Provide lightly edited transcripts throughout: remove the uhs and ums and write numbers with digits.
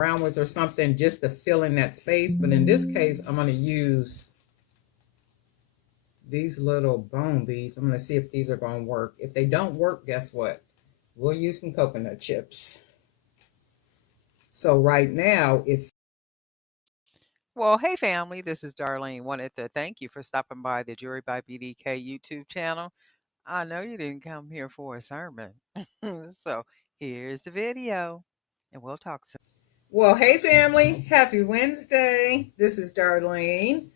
brown ones or something just to fill in that space. But in this case, I'm going to use these little bone beads. I'm going to see if these are going to work. If they don't work, guess what? We'll use some coconut chips. So right now, Well, hey family, this is Darlene. Wanted to thank you for stopping by the Jewelry by BDK YouTube channel. I know you didn't come here for a sermon. So here's the video, and we'll talk soon. well, hey family, happy Wednesday. This is Darlene.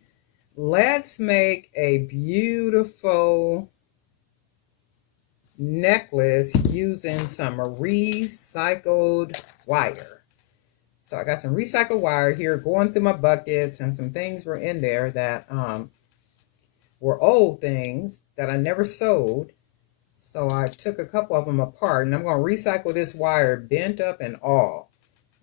Let's make a beautiful necklace using some recycled wire. So I got some recycled wire here going through my buckets, and some things were in there that were old things that I never sold. So I took a couple of them apart, and I'm going to recycle this wire bent up and all.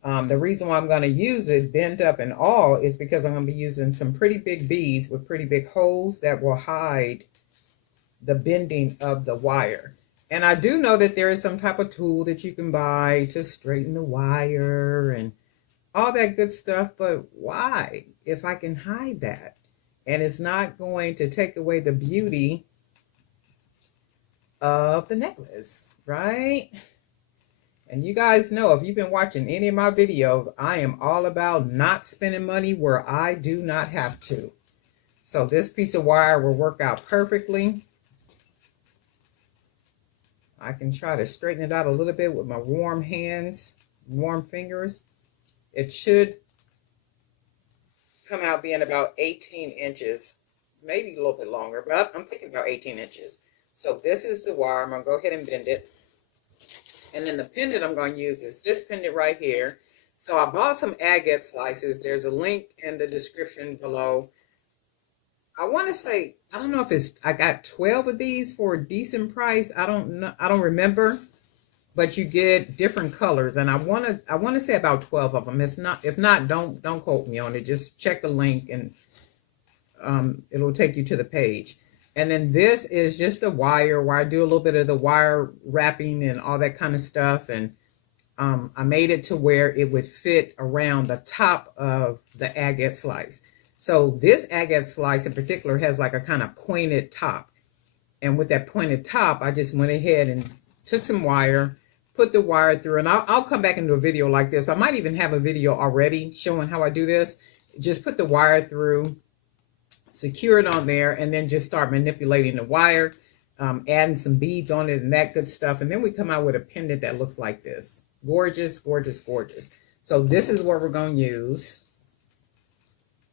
The reason why I'm going to use it bent up and all is because I'm going to be using some pretty big beads with pretty big holes that will hide the bending of the wire. And I do know that there is some type of tool that you can buy to straighten the wire and all that good stuff, but why if I can hide that? And it's not going to take away the beauty of the necklace, right? And you guys know, if you've been watching any of my videos, I am all about not spending money where I do not have to. So this piece of wire will work out perfectly. I can try to straighten it out a little bit with my warm hands, warm fingers. It should come out being about 18 inches, maybe a little bit longer, but I'm thinking about 18 inches. So this is the wire. I'm going to go ahead and bend it. And then the pendant I'm going to use is this pendant right here. So I bought some agate slices. There's a link in the description below. I want to say, I don't know if it's, I got 12 of these for a decent price. I don't know. I don't remember. But you get different colors, and I want to say about 12 of them. It's not, if not, don't quote me on it. Just check the link, and it'll take you to the page. And then this is just a wire where I do a little bit of the wire wrapping and all that kind of stuff. And I made it to where it would fit around the top of the agate slice. So this agate slice in particular has like a kind of pointed top. And with that pointed top, I just went ahead and took some wire, put the wire through, and I'll come back into a video like this. I might even have a video already showing how I do this. Just put the wire through, secure it on there, and then just start manipulating the wire, adding some beads on it and that good stuff. And then we come out with a pendant that looks like this. Gorgeous, gorgeous, gorgeous. So this is what we're going to use.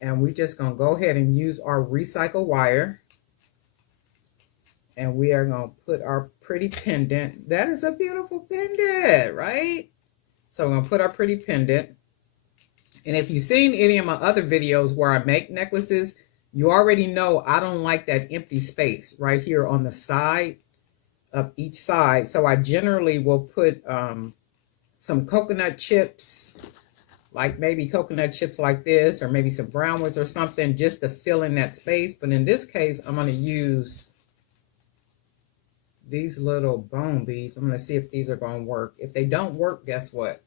And we're just going to go ahead and use our recycled wire. And we are going to put our pretty pendant. That is a beautiful pendant, right? So we're going to put our pretty pendant. And if you've seen any of my other videos where I make necklaces, you already know I don't like that empty space right here on the side of each side. So I generally will put some coconut chips, like maybe coconut chips like this, or maybe some brown ones or something, just to fill in that space. But in this case, I'm going to use these little bone beads. I'm going to see if these are going to work. If they don't work, guess what?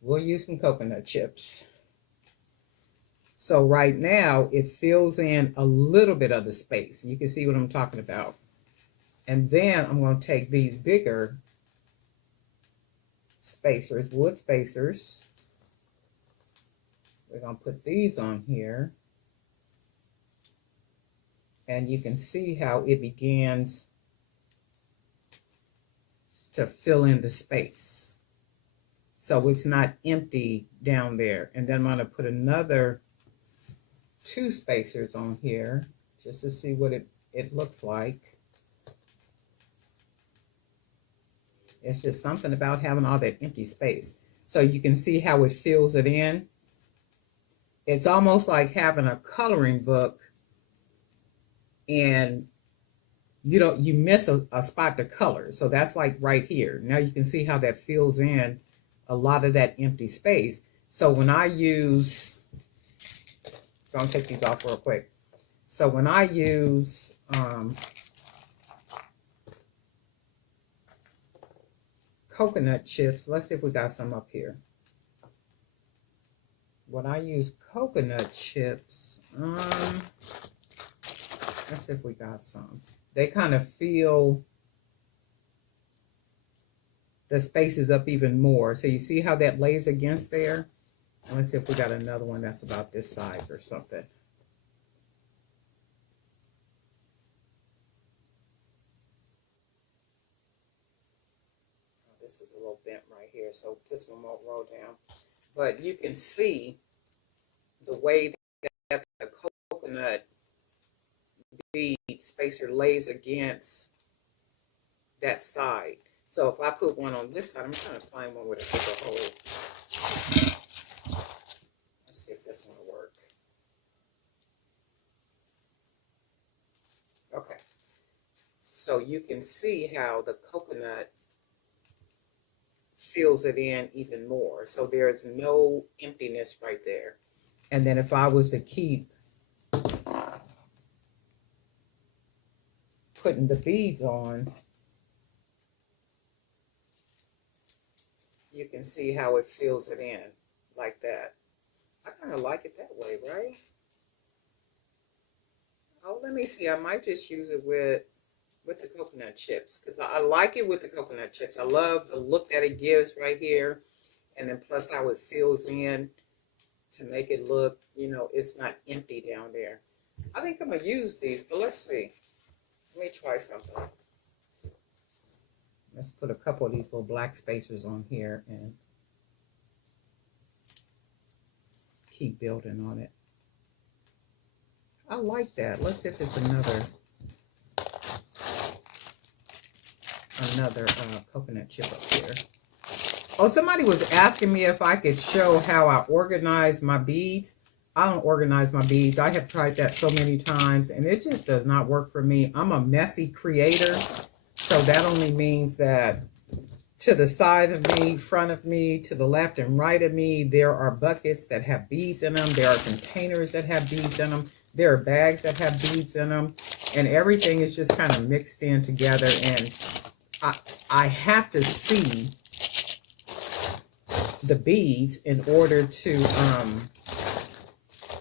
We'll use some coconut chips. So right now, it fills in a little bit of the space. You can see what I'm talking about. And then I'm going to take these bigger spacers, wood spacers. We're going to put these on here. And you can see how it begins to fill in the space. So it's not empty down there. And then I'm going to put another 2 spacers on here just to see what it looks like. It's just something about having all that empty space. So you can see how it fills it in. It's almost like having a coloring book and you miss a spot to color. So that's like right here. Now you can see how that fills in a lot of that empty space. So when I use, so I'll take these off real quick. So when I use coconut chips, let's see if we got some up here. when I use coconut chips, let's see if we got some. They kind of fill the spaces up even more. So you see how that lays against there? And let's see if we got another one that's about this size or something. Oh, this is a little bent right here, so this one won't roll down. But you can see the way that the coconut bead spacer lays against that side. So if I put one on this side, I'm trying to find one with a bigger hole. Let's see if this one will work. Okay. So you can see how the coconut fills it in even more. So there's no emptiness right there. And then if I was to keep putting the beads on, you can see how it fills it in like that. I kind of like it that way, right? Oh, let me see. I might just use it with the coconut chips because I like it with the coconut chips. I love the look that it gives right here, and then plus how it fills in to make it look, you know, it's not empty down there. I think I'm gonna use these, but let's see. Let me try something. Let's put a couple of these little black spacers on here and keep building on it. I like that. Let's see if it's another coconut chip up here. Oh, somebody was asking me if I could show how I organize my beads. I don't organize my beads. I have tried that so many times and it just does not work for me. I'm a messy creator. So that only means that to the side of me, front of me, to the left and right of me, there are buckets that have beads in them. There are containers that have beads in them. There are bags that have beads in them. And everything is just kind of mixed in together. And I have to see the beads in order to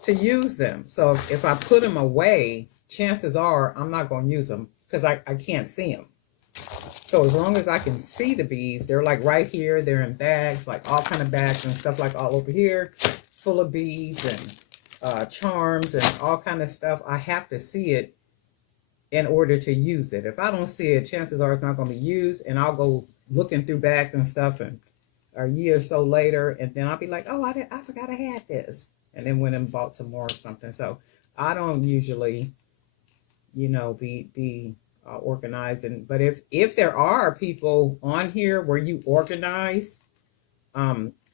use them. So if I put them away, chances are I'm not going to use them because I can't see them. So as long as I can see the beads, they're like right here, they're in bags, like all kind of bags and stuff like all over here, full of beads and charms and all kind of stuff. I have to see it in order to use it. If I don't see it, chances are it's not going to be used, and I'll go looking through bags and stuff and a year or so later, and then I'll be like, oh, I forgot I had this, and then went and bought some more or something. So I don't usually, you know, be organizing. But if there are people on here where you organize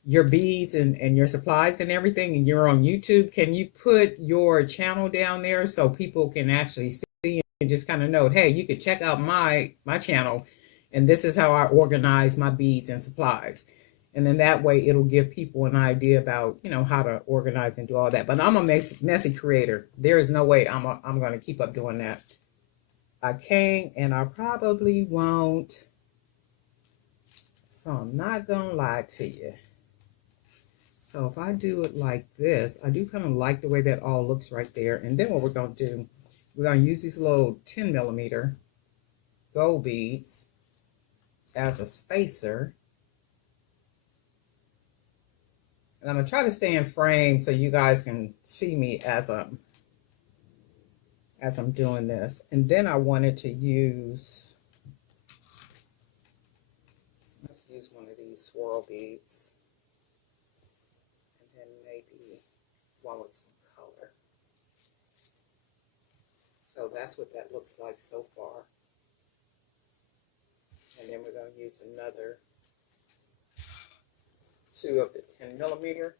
your beads and your supplies and everything, and you're on YouTube, can you put your channel down there so people can actually see and just kind of know, hey, you could check out my channel, and this is how I organize my beads and supplies. And then that way it'll give people an idea about, you know, how to organize and do all that. But I'm a messy creator. There is no way I'm going to keep up doing that. I can't, and I probably won't. So I'm not going to lie to you. So if I do it like this, I do kind of like the way that all looks right there. And then what we're going to do, we're going to use these little 10mm gold beads as a spacer. And I'm going to try to stay in frame so you guys can see me as I'm doing this. And then I wanted to use, let's use one of these swirl beads. And then maybe one with some color. So that's what that looks like so far. And then we're going to use another 2 of the 10mm.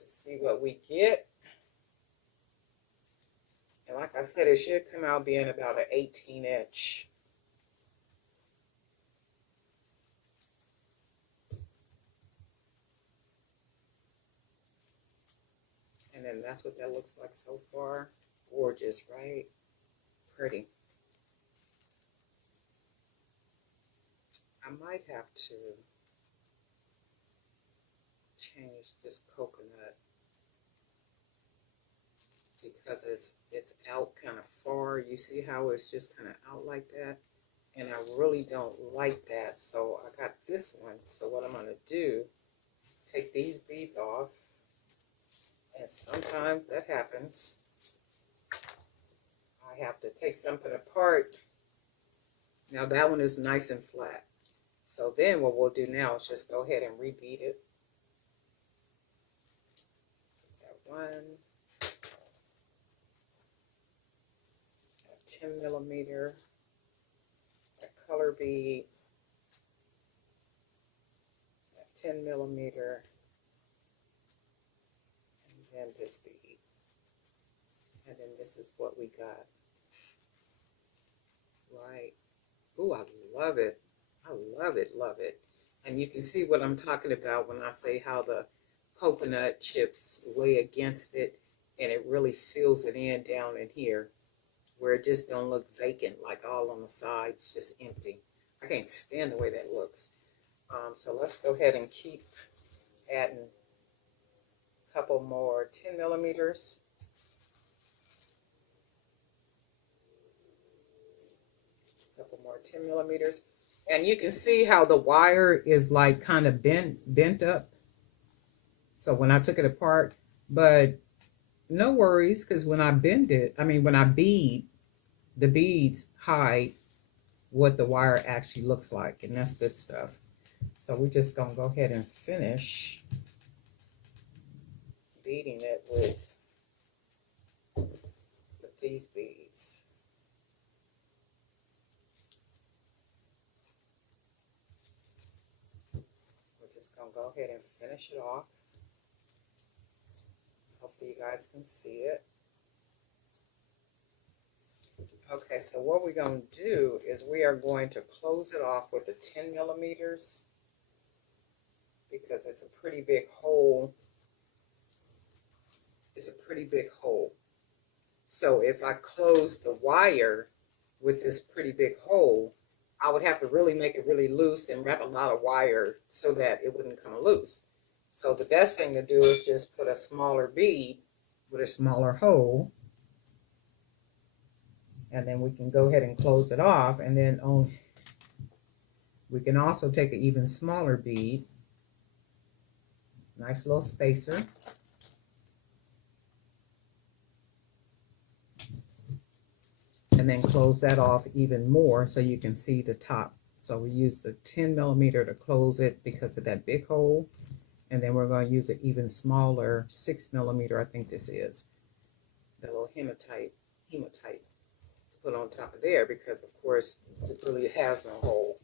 Let's see what we get. And like I said, it should come out being about an 18-inch. And then that's what that looks like so far. Gorgeous, right? Pretty. I might have to change this coconut because it's out kind of far. You see how it's just kind of out like that? And I really don't like that, so I got this one. So what I'm going to do, take these beads off, and sometimes that happens. I have to take something apart. Now that one is nice and flat. So then what we'll do now is just go ahead and rebead it. That one, that 10 millimeter, that color bead, that 10 millimeter, and then this bead. And then this is what we got. Right. Ooh, I love it. I love it, love it. And you can see what I'm talking about when I say how the coconut chips lay against it and it really fills it in down in here where it just don't look vacant, like all on the sides, just empty. I can't stand the way that looks. So let's go ahead and keep adding a couple more 10 millimeters. Couple more 10 millimeters. And you can see how the wire is like kind of bent up. So when I took it apart, but no worries, because when I bend it, when I bead, the beads hide what the wire actually looks like, and that's good stuff. So we're just gonna go ahead and finish beading it with these beads. We're just gonna go ahead and finish it off. Hopefully you guys can see it. Okay, so what we're going to do is we are going to close it off with the 10 millimeters because it's a pretty big hole. It's a pretty big hole. So if I close the wire with this pretty big hole, I would have to really make it really loose and wrap a lot of wire so that it wouldn't come loose. So the best thing to do is just put a smaller bead with a smaller hole. And then we can go ahead and close it off. And then we can also take an even smaller bead. Nice little spacer. And then close that off even more so you can see the top. So we use the 10 millimeter to close it because of that big hole. And then we're going to use an even smaller 6 millimeter, I think this is. The little hematite put on top of there because of course it really has no hole.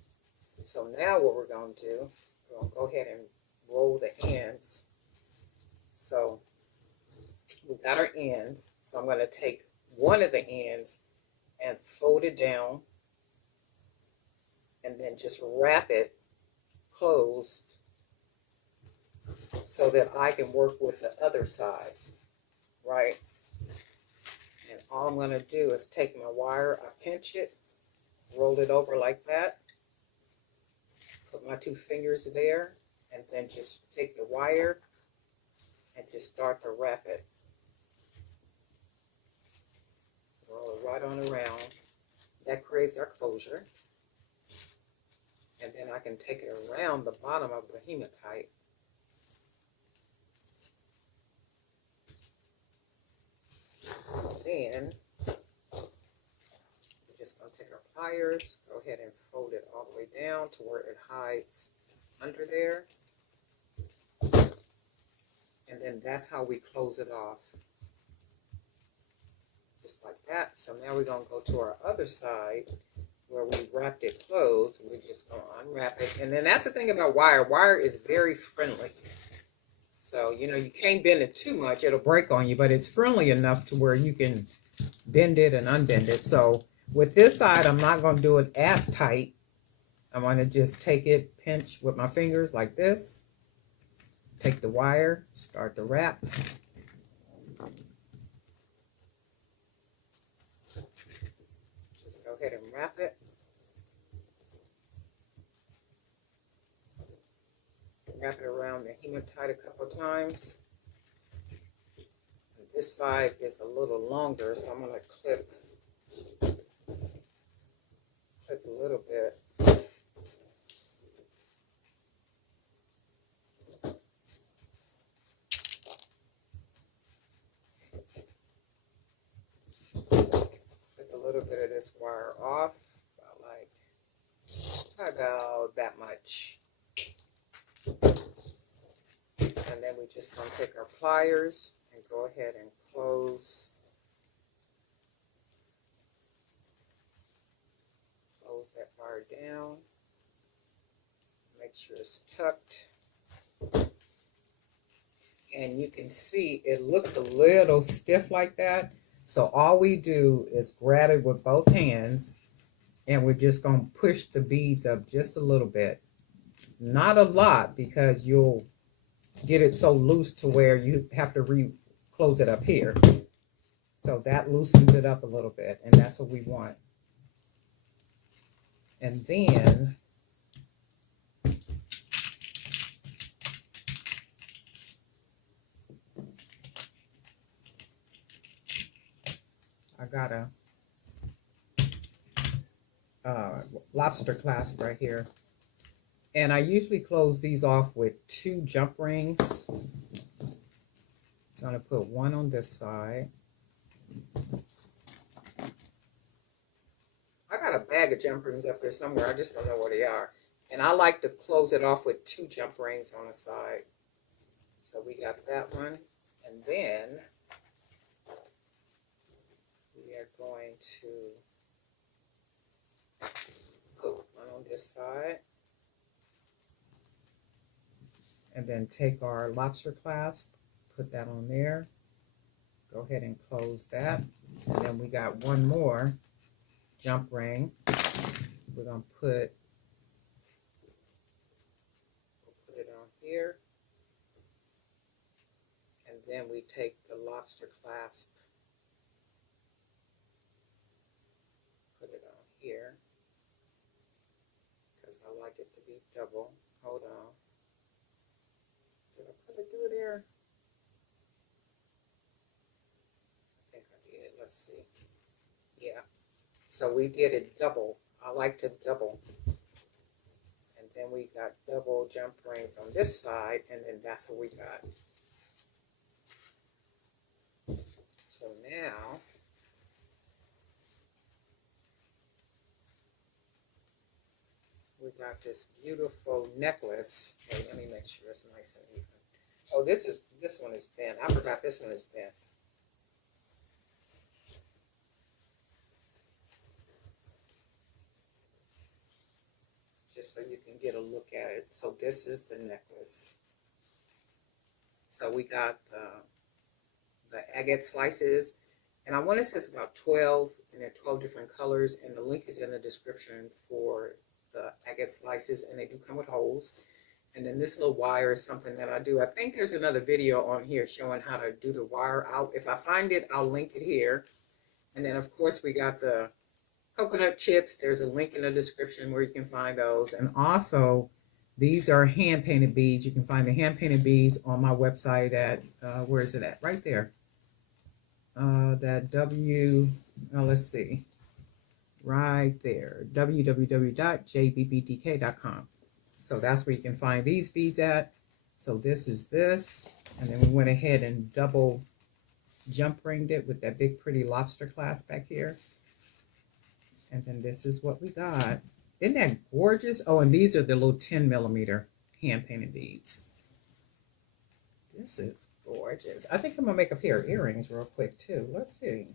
So now what we're going to do, we're going to go ahead and roll the ends. So we got our ends. So I'm going to take one of the ends and fold it down and then just wrap it closed so that I can work with the other side, right? And all I'm going to do is take my wire, I pinch it, roll it over like that, put my 2 fingers there, and then just take the wire and just start to wrap it. Roll it right on around. That creates our closure. And then I can take it around the bottom of the hematite. Then we're just going to take our pliers, go ahead and fold it all the way down to where it hides under there. And then that's how we close it off. Just like that. So now we're going to go to our other side where we wrapped it closed. We're just going to unwrap it. And then that's the thing about wire. Wire is very friendly. So, you know, you can't bend it too much. It'll break on you, but it's friendly enough to where you can bend it and unbend it. So with this side, I'm not going to do it as tight. I'm going to just take it, pinch with my fingers like this. Take the wire, start to wrap. Just go ahead and wrap it. wrap it around the hematite a couple times. And this side is a little longer, so I'm going to clip a little bit. Clip a little bit of this wire off, about that much. And then we just going to take our pliers and go ahead and close that wire down. Make sure it's tucked. And you can see it looks a little stiff like that. So all we do is grab it with both hands and we're just going to push the beads up just a little bit. Not a lot, because you'll get it so loose to where you have to close it up here. So that loosens it up a little bit, and that's what we want. And then I got a lobster clasp right here. And I usually close these off with 2 jump rings. I'm going to put one on this side. I got a bag of jump rings up there somewhere. I just don't know where they are. And I like to close it off with 2 jump rings on the side. So we got that one. And then we are going to put one on this side. And then take our lobster clasp, put that on there. Go ahead and close that. And then we got one more jump ring. We're going to put it on here. And then we take the lobster clasp, put it on here, because I like it to be double. Hold on. Did I put it through there? I think I did. Let's see. Yeah. So we did it double. I like to double. And then we got double jump rings on this side, and then that's what we got. So now we got this beautiful necklace. Hey, let me make sure it's nice and even. Oh, this one is bent. I forgot this one is bent. Just so you can get a look at it. So this is the necklace. So we got the agate slices, and I want to say it's about 12, and they're 12 different colors, and the link is in the description for the agate slices, and they do come with holes. And then this little wire is something that I do. I think there's another video on here showing how to do the wire out. If I find it, I'll link it here. And then of course we got the coconut chips. There's a link in the description where you can find those. And also, these are hand painted beads. You can find the hand painted beads on my website at, where is it at? Right there. Let's see. Right there. www.jbbdk.com. So that's where you can find these beads at. So this is this. And then we went ahead and double jump ringed it with that big pretty lobster clasp back here. And then this is what we got. Isn't that gorgeous? Oh, and these are the little 10mm hand painted beads. This is gorgeous. I think I'm gonna make a pair of earrings real quick too. Let's see.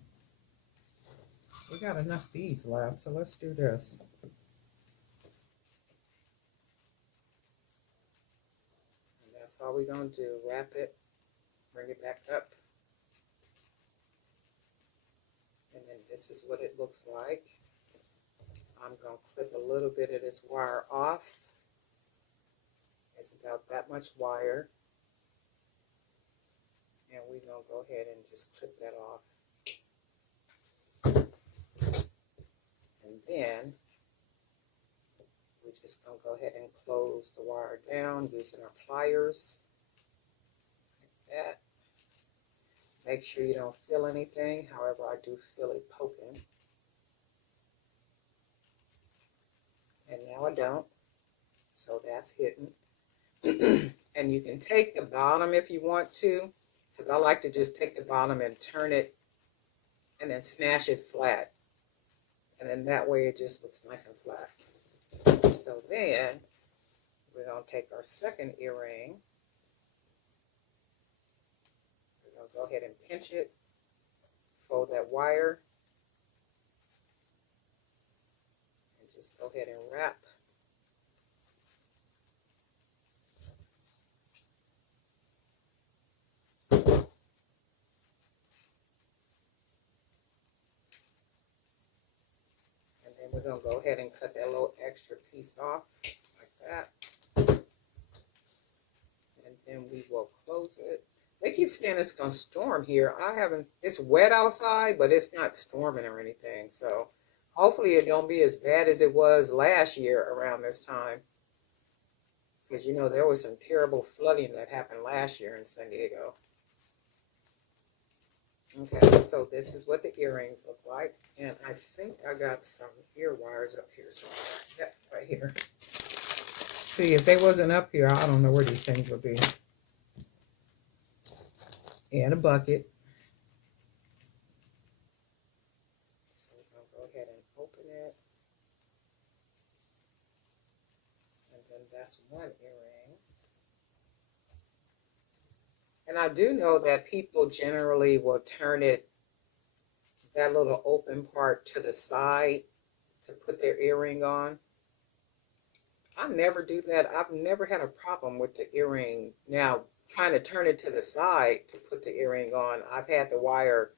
We got enough beads left, so let's do this. And that's all we're gonna do. Wrap it, bring it back up. And then this is what it looks like. I'm going to clip a little bit of this wire off. It's about that much wire. And we're going to go ahead and just clip that off. And then we just going to go ahead and close the wire down using our pliers like that. Make sure you don't feel anything. However, I do feel it poking. And now I don't. So that's hidden. And you can take the bottom if you want to, because I like to just take the bottom and turn it and then smash it flat. And then that way it just looks nice and flat. So then we're going to take our second earring. We're going to go ahead and pinch it, fold that wire, and just go ahead and wrap. And then we're going to go ahead and cut that little extra piece off like that. And then we will close it. They keep saying it's going to storm here. It's wet outside, but it's not storming or anything. So hopefully it don't be as bad as it was last year around this time. Because, you know, there was some terrible flooding that happened last year in San Diego. Okay, so this is what the earrings look like. And I think I got some ear wires up here somewhere. Yep, right here. See, if they wasn't up here, I don't know where these things would be. And a bucket. So we're going to go ahead and open it. And then that's one earring. And I do know that people generally will turn it, that little open part to the side to put their earring on. I never do that. I've never had a problem with the earring. Now, trying to turn it to the side to put the earring on, I've had the wire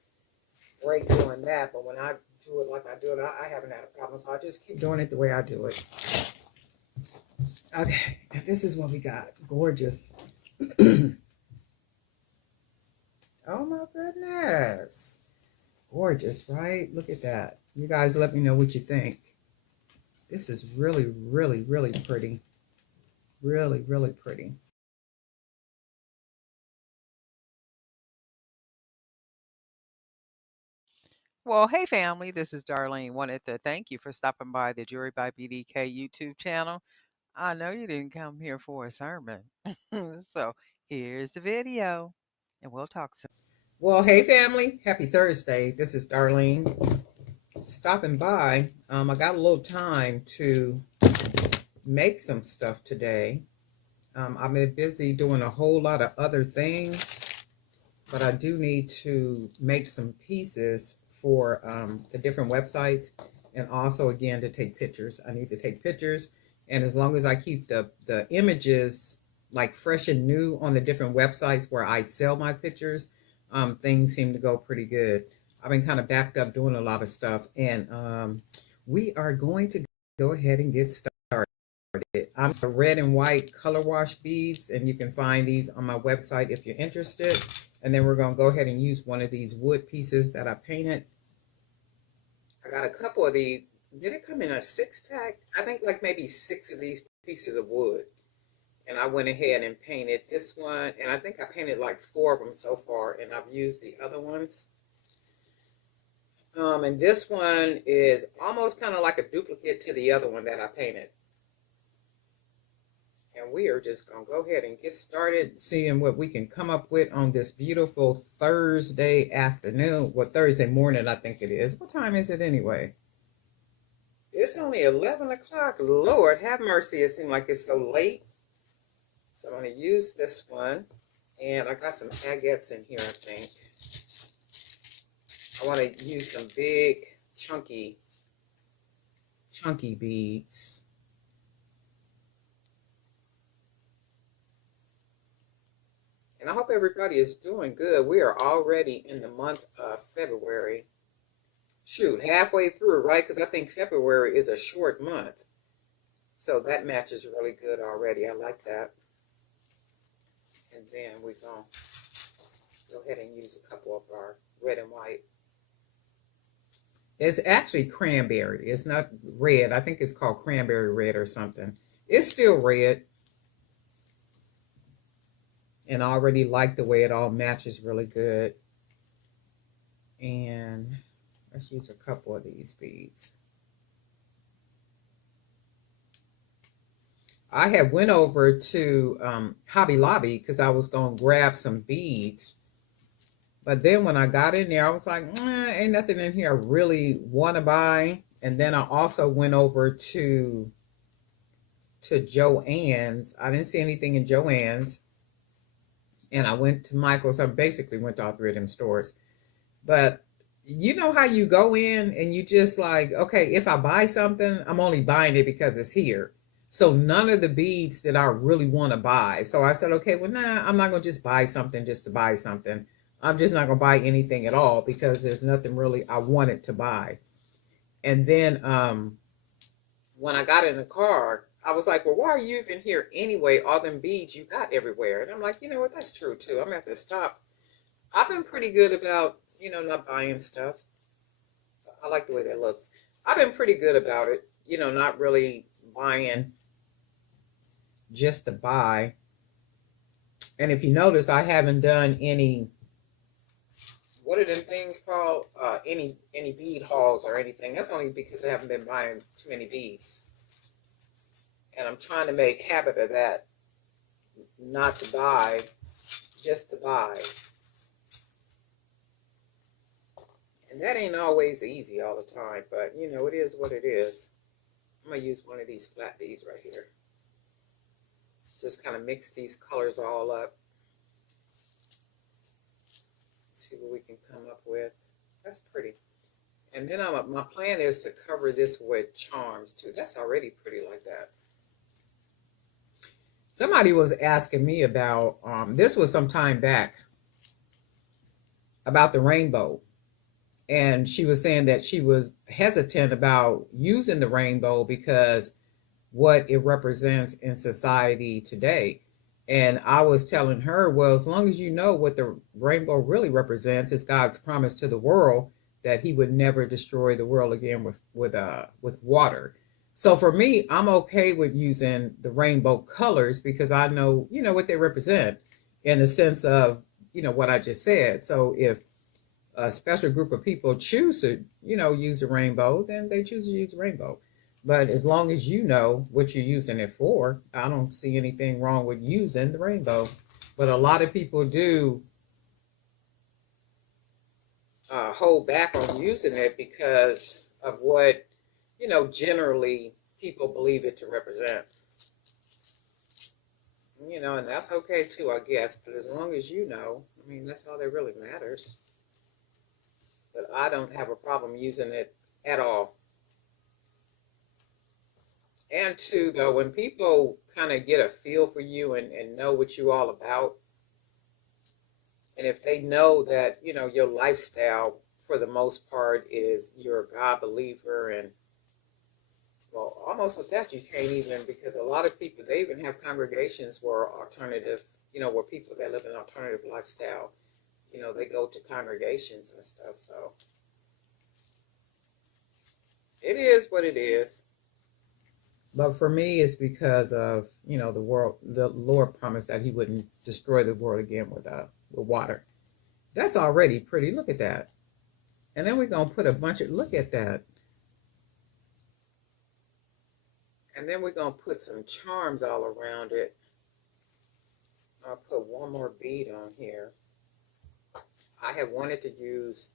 break doing that, but when I do it like I do it, I haven't had a problem. So I just keep doing it the way I do it. Okay, and this is what we got. Gorgeous. Oh my goodness. Gorgeous, right? Look at that. You guys let me know what you think. This is really, really, really pretty. Really, really pretty. Well, hey family, this is Darlene. Wanted to thank you for stopping by the Jewelry by BDK YouTube channel. I know you didn't come here for a sermon. So here's the video, and we'll talk soon. Well, hey family. Happy Thursday. This is Darlene. Stopping by. I got a little time to make some stuff today. I've been busy doing a whole lot of other things, but I do need to make some pieces for the different websites, and also again to take pictures. I need to take pictures, and as long as I keep the images like fresh and new on the different websites where I sell my pictures, things seem to go pretty good. I've been kind of backed up doing a lot of stuff, and we are going to go ahead and get started. I'm a red and white color wash beads, and you can find these on my website if you're interested. And then we're going to go ahead and use one of these wood pieces that I painted. I got a couple of these. Did it come in a 6-pack? I think like maybe 6 of these pieces of wood. And I went ahead and painted this one. And I think I painted like 4 of them so far. And I've used the other ones. And this one is almost kind of like a duplicate to the other one that I painted. And we are just going to go ahead and get started seeing what we can come up with on this beautiful Thursday afternoon. Well, Thursday morning, I think it is. What time is it anyway? It's only 11 o'clock. Lord, have mercy. It seems like it's so late. So I'm going to use this one. And I got some agates in here, I think. I want to use some big, chunky beads. And I hope everybody is doing good. We are already in the month of February. Shoot, halfway through, right? Because I think February is a short month. So that matches really good already. I like that. And then we're going to go ahead and use a couple of our red and white. It's actually cranberry. It's not red. I think it's called cranberry red or something. It's still red. And I already like the way it all matches really good. And let's use a couple of these beads. I had went over to Hobby Lobby because I was going to grab some beads. But then when I got in there, I was like, ain't nothing in here I really want to buy. And then I also went over to Joann's. I didn't see anything in Joann's. And I went to Michael's. I basically went to all three of them stores. But you know how you go in and you just like, okay, if I buy something, I'm only buying it because it's here. So none of the beads that I really want to buy. So I said, okay, well, nah, I'm not going to just buy something just to buy something. I'm just not going to buy anything at all because there's nothing really I wanted to buy. And then when I got in the car, I was like, well, why are you even here anyway? All them beads you got everywhere. And I'm like, you know what? That's true too. I'm going to have to stop. I've been pretty good about, not buying stuff. I like the way that looks. I've been pretty good about it, not really buying just to buy. And if you notice, I haven't done any, what are them things called? Any bead hauls or anything. That's only because I haven't been buying too many beads. And I'm trying to make habit of that, not to buy, just to buy. And that ain't always easy all the time, but it is what it is. I'm going to use one of these flat beads right here. Just kind of mix these colors all up. See what we can come up with. That's pretty. And then my plan is to cover this with charms too. That's already pretty like that. Somebody was asking me about, this was some time back, about the rainbow. And she was saying that she was hesitant about using the rainbow because what it represents in society today. And I was telling her, well, as long as you know what the rainbow really represents, it's God's promise to the world that he would never destroy the world again with water. So for me, I'm okay with using the rainbow colors because I know, what they represent in the sense of, what I just said. So if a special group of people choose to, use the rainbow, then they choose to use the rainbow. But as long as you know what you're using it for, I don't see anything wrong with using the rainbow. But a lot of people do hold back on using it because of what, generally people believe it to represent. And that's okay too, I guess. But as long as you know, that's all that really matters. But I don't have a problem using it at all. And two, though, when people kind of get a feel for you and know what you all about, and if they know that, your lifestyle for the most part is you're a God believer, and well, almost with that you can't even, because a lot of people, they even have congregations where alternative, where people that live an alternative lifestyle, they go to congregations and stuff. So it is what it is. But for me, it's because of, the Lord promised that he wouldn't destroy the world again with water. That's already pretty. Look at that. And then we're going to put a bunch of, look at that. And then we're going to put some charms all around it. I'll put one more bead on here. I had wanted to use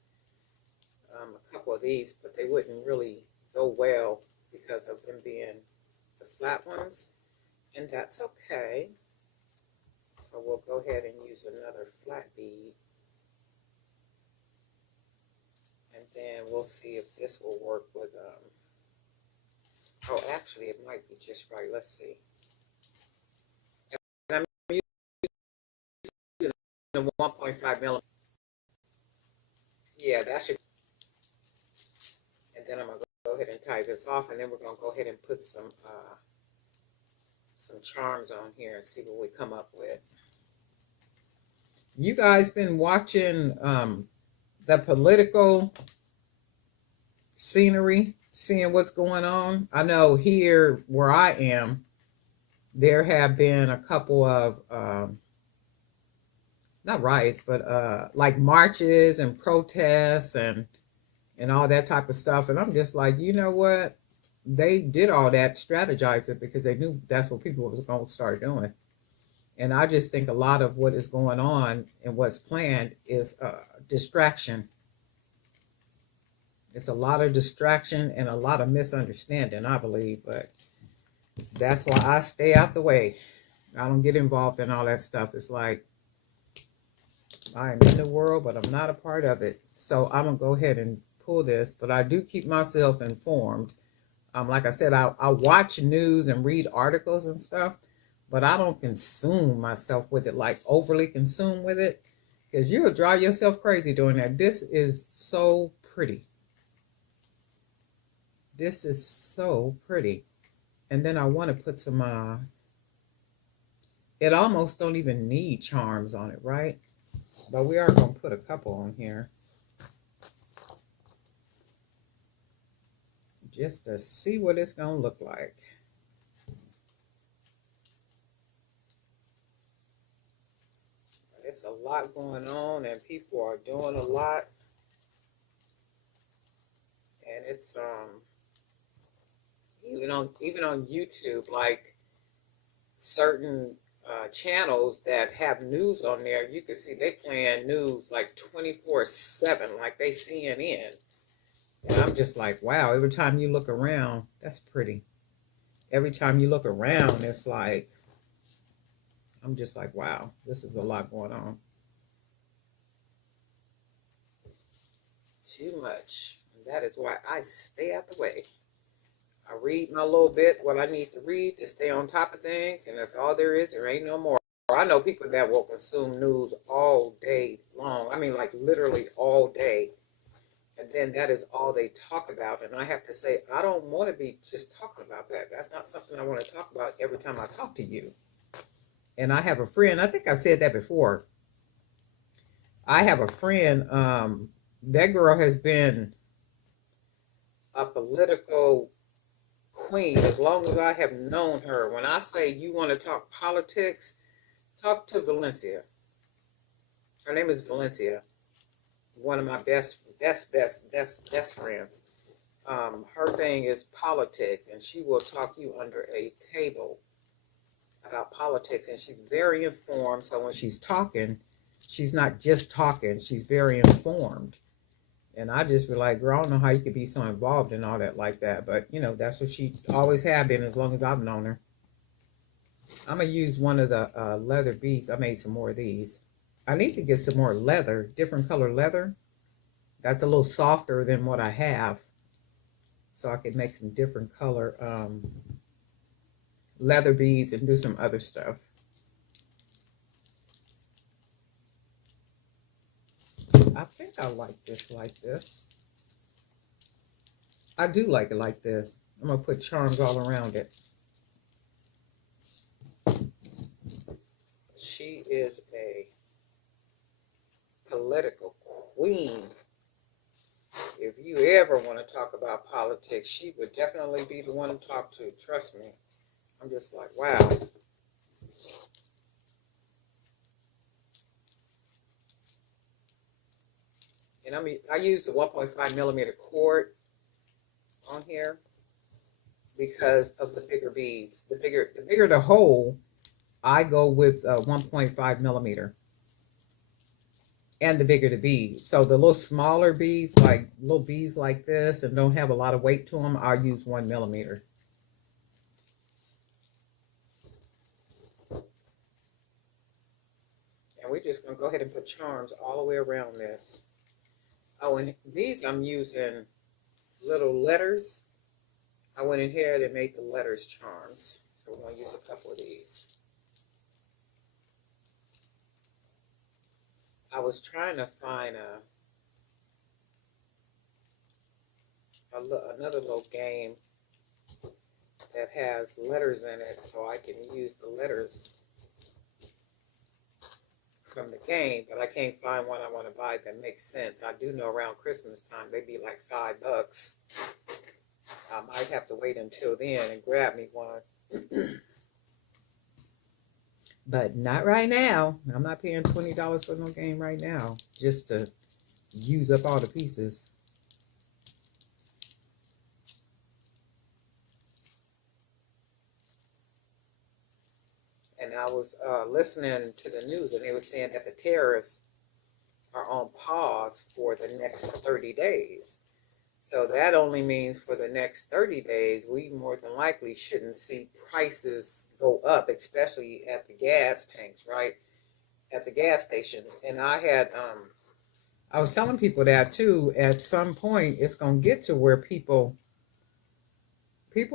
a couple of these, but they wouldn't really go well because of them being the flat ones, and that's okay. So we'll go ahead and use another flat bead, and then we'll see if this will work with oh, actually it might be just right. Let's see. And I'm using a 1.5 millimeter. Yeah, that should. And then I'm gonna go ahead and tie this off, and then we're gonna go ahead and put some charms on here and see what we come up with. You guys been watching the political scenery, seeing what's going on. I know here where I am, there have been a couple of not riots, but like marches and protests and all that type of stuff. And I'm just like, you know what? They did all that strategizing because they knew that's what people was going to start doing. And I just think a lot of what is going on and what's planned is distraction. It's a lot of distraction and a lot of misunderstanding, I believe. But that's why I stay out the way. I don't get involved in all that stuff. It's like I am in the world, but I'm not a part of it. So I'm going to go ahead and pull this. But I do keep myself informed. Like I said, I watch news and read articles and stuff, but I don't consume myself with it, like overly consume with it, because you'll drive yourself crazy doing that. This is so pretty. This is so pretty. And then I want to put some, it almost don't even need charms on it, right? But we are going to put a couple on here. Just to see what it's going to look like. It's a lot going on and people are doing a lot. And it's even on YouTube, like certain channels that have news on there, you can see they playing news like 24/7, like they CNN. And I'm just like, wow, every time you look around, that's pretty. Every time you look around, it's like, I'm just like, wow, this is a lot going on. Too much. And that is why I stay out the way. I read my little bit, what I need to read to stay on top of things, and that's all there is. There ain't no more. I know people that will consume news all day long. I mean, like literally all day. And then that is all they talk about. And I have to say, I don't want to be just talking about that. That's not something I want to talk about every time I talk to you. And I have a friend, I think I said that before. I have a friend, that girl has been a political queen as long as I have known her. When I say you want to talk politics, talk to Valencia. Her name is Valencia. One of my best friends. Her thing is politics, and she will talk you under a table about politics, and she's very informed. So when she's talking, she's not just talking; she's very informed. And I just be like, girl, I don't know how you could be so involved in all that like that, but you know that's what she always have been as long as I've known her. I'm gonna use one of the leather beads. I made some more of these. I need to get some more leather, different color leather. That's a little softer than what I have. So I could make some different color leather beads and do some other stuff. I think I like this like this. I do like it like this. I'm going to put charms all around it. She is a political queen. If you ever want to talk about politics, she would definitely be the one to talk to. Trust me. I'm just like, wow. And I use the 1.5 millimeter cord on here because of the bigger beads. The bigger the hole, I go with 1.5 millimeter. And the bigger the bead. So the little smaller beads, like little beads like this and don't have a lot of weight to them, I'll use 1 millimeter. And we're just going to go ahead and put charms all the way around this. Oh, and these I'm using little letters. I went in here and made the letters charms. So we're going to use a couple of these. I was trying to find another little game that has letters in it so I can use the letters from the game, but I can't find one I want to buy that makes sense. I do know around Christmas time they be like $5. I might have to wait until then and grab me one. But not right now. I'm not paying $20 for no game right now just to use up all the pieces. And I was listening to the news, and they were saying that the tariffs are on pause for the next 30 days. So that only means for the next 30 days, we more than likely shouldn't see prices go up, especially at the gas tanks, right? At the gas station. And I was telling people that too, at some point, it's going to get to where people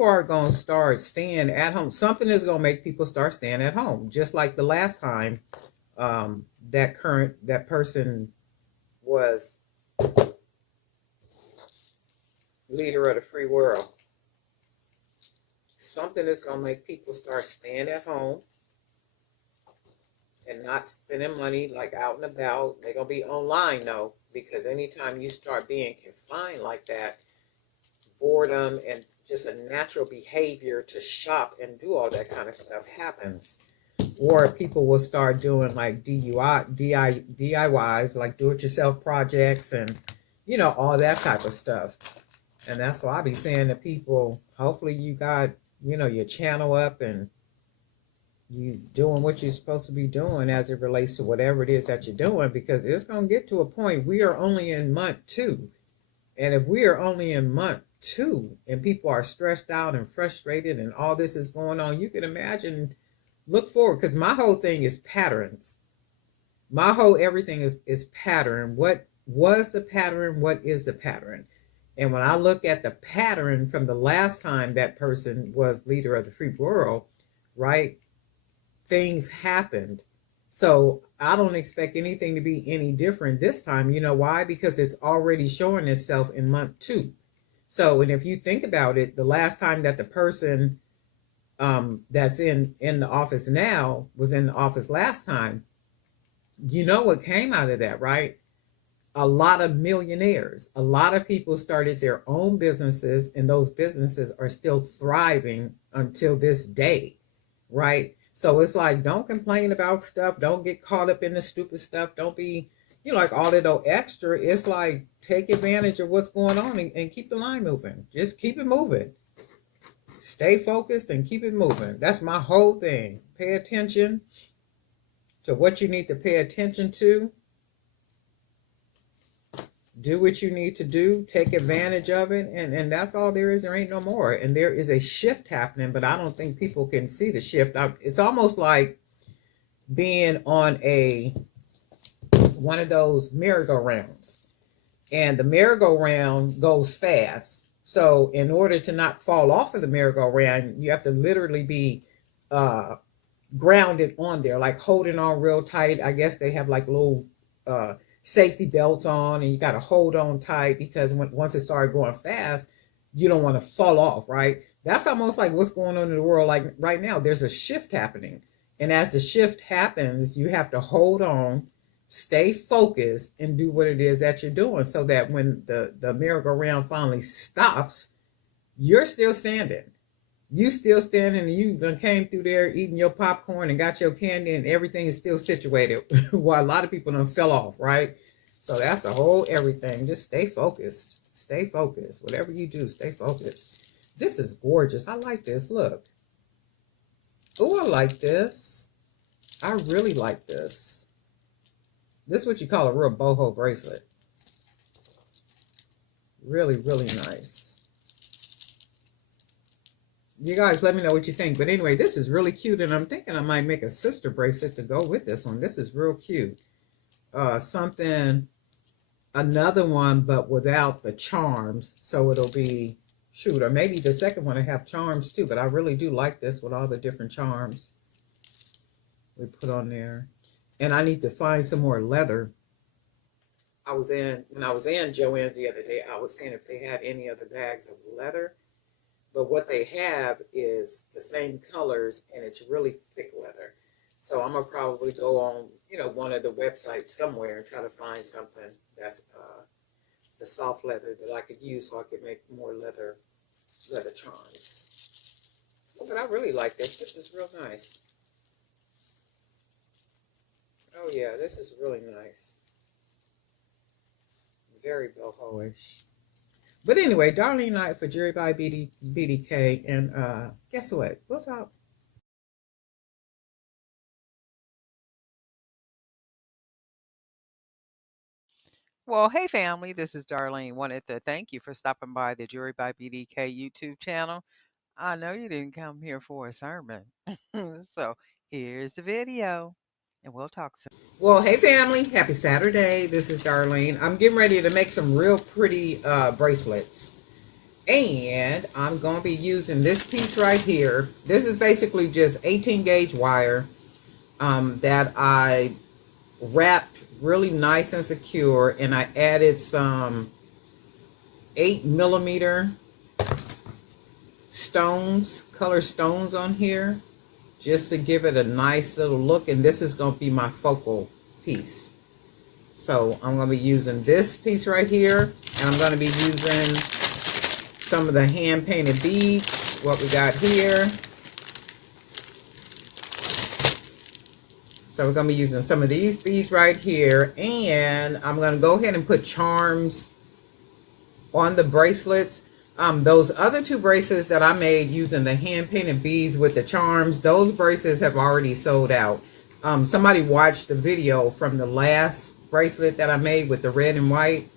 are going to start staying at home. Something is going to make people start staying at home. Just like the last time that person was leader of the free world. Something is going to make people start staying at home and not spending money like out and about. They're going to be online though, because anytime you start being confined like that, boredom and just a natural behavior to shop and do all that kind of stuff happens. Or people will start doing like DIYs, like do-it-yourself projects and, all that type of stuff. And that's why I be saying to people, hopefully you got, your channel up and you doing what you're supposed to be doing as it relates to whatever it is that you're doing, because it's going to get to a point. We are only in month 2. And if we are only in month 2 and people are stressed out and frustrated and all this is going on, you can imagine, look forward, because my whole thing is patterns. My whole everything is pattern. What was the pattern? What is the pattern? And when I look at the pattern from the last time that person was leader of the free world, right, things happened. So I don't expect anything to be any different this time. You know why? Because it's already showing itself in month 2. So, and if you think about it, the last time that the person that's in the office now was in the office last time, you know what came out of that, right? A lot of millionaires, a lot of people started their own businesses, and those businesses are still thriving until this day, right? So it's like, don't complain about stuff. Don't get caught up in the stupid stuff. Don't be, like all that old extra. It's like, take advantage of what's going on and keep the line moving. Just keep it moving. Stay focused and keep it moving. That's my whole thing. Pay attention to what you need to pay attention to. Do what you need to do, take advantage of it, and that's all there is. There ain't no more. And there is a shift happening, but I don't think people can see the shift. It's almost like being on one of those merry-go-rounds, and the merry-go-round goes fast. So in order to not fall off of the merry-go-round, you have to literally be grounded on there, like holding on real tight. I guess they have like little safety belts on, and you got to hold on tight, because once it started going fast, you don't want to fall off, right? That's almost like what's going on in the world. Like right now, there's a shift happening. And as the shift happens, you have to hold on, stay focused, and do what it is that you're doing, so that when the merry-go-round finally stops, you're still standing. You still standing, and you done came through there eating your popcorn and got your candy, and everything is still situated. While a lot of people done fell off, right? So that's the whole everything. Just stay focused. Stay focused. Whatever you do, stay focused. This is gorgeous. I like this. Look. Oh, I like this. I really like this. This is what you call a real boho bracelet. Really, really nice. You guys let me know what you think. But anyway, this is really cute, and I'm thinking I might make a sister bracelet to go with this one. This is real cute. Another one, but without the charms. So it'll be, shoot, or maybe the second one will have charms too. But I really do like this with all the different charms we put on there. And I need to find some more leather. When I was in Joann's the other day, I was seeing if they had any other bags of leather. But what they have is the same colors, and it's really thick leather. So I'm gonna probably go on, one of the websites somewhere and try to find something that's the soft leather that I could use so I could make more leather charms. Oh, but I really like this. This is real nice. Oh yeah, this is really nice. Very boho-ish. But anyway, Darlene Knight for Jewelry by BDK. And guess what? We'll talk. Well, hey family, this is Darlene. Wanted to thank you for stopping by the Jewelry by BDK YouTube channel. I know you didn't come here for a sermon. So here's the video, and we'll talk soon. Well, hey family, happy Saturday. This is Darlene. I'm getting ready to make some real pretty bracelets. And I'm going to be using this piece right here. This is basically just 18 gauge wire that I wrapped really nice and secure. And I added some 8mm stones, color stones on here, just to give it a nice little look. And this is going to be my focal piece. So I'm going to be using this piece right here. And I'm going to be using some of the hand painted beads, what we got here. So we're going to be using some of these beads right here, and I'm going to go ahead and put charms on the bracelets. Those other two bracelets that I made using the hand painted beads with the charms, those bracelets have already sold out. Somebody watched the video from the last bracelet that I made with the red and white,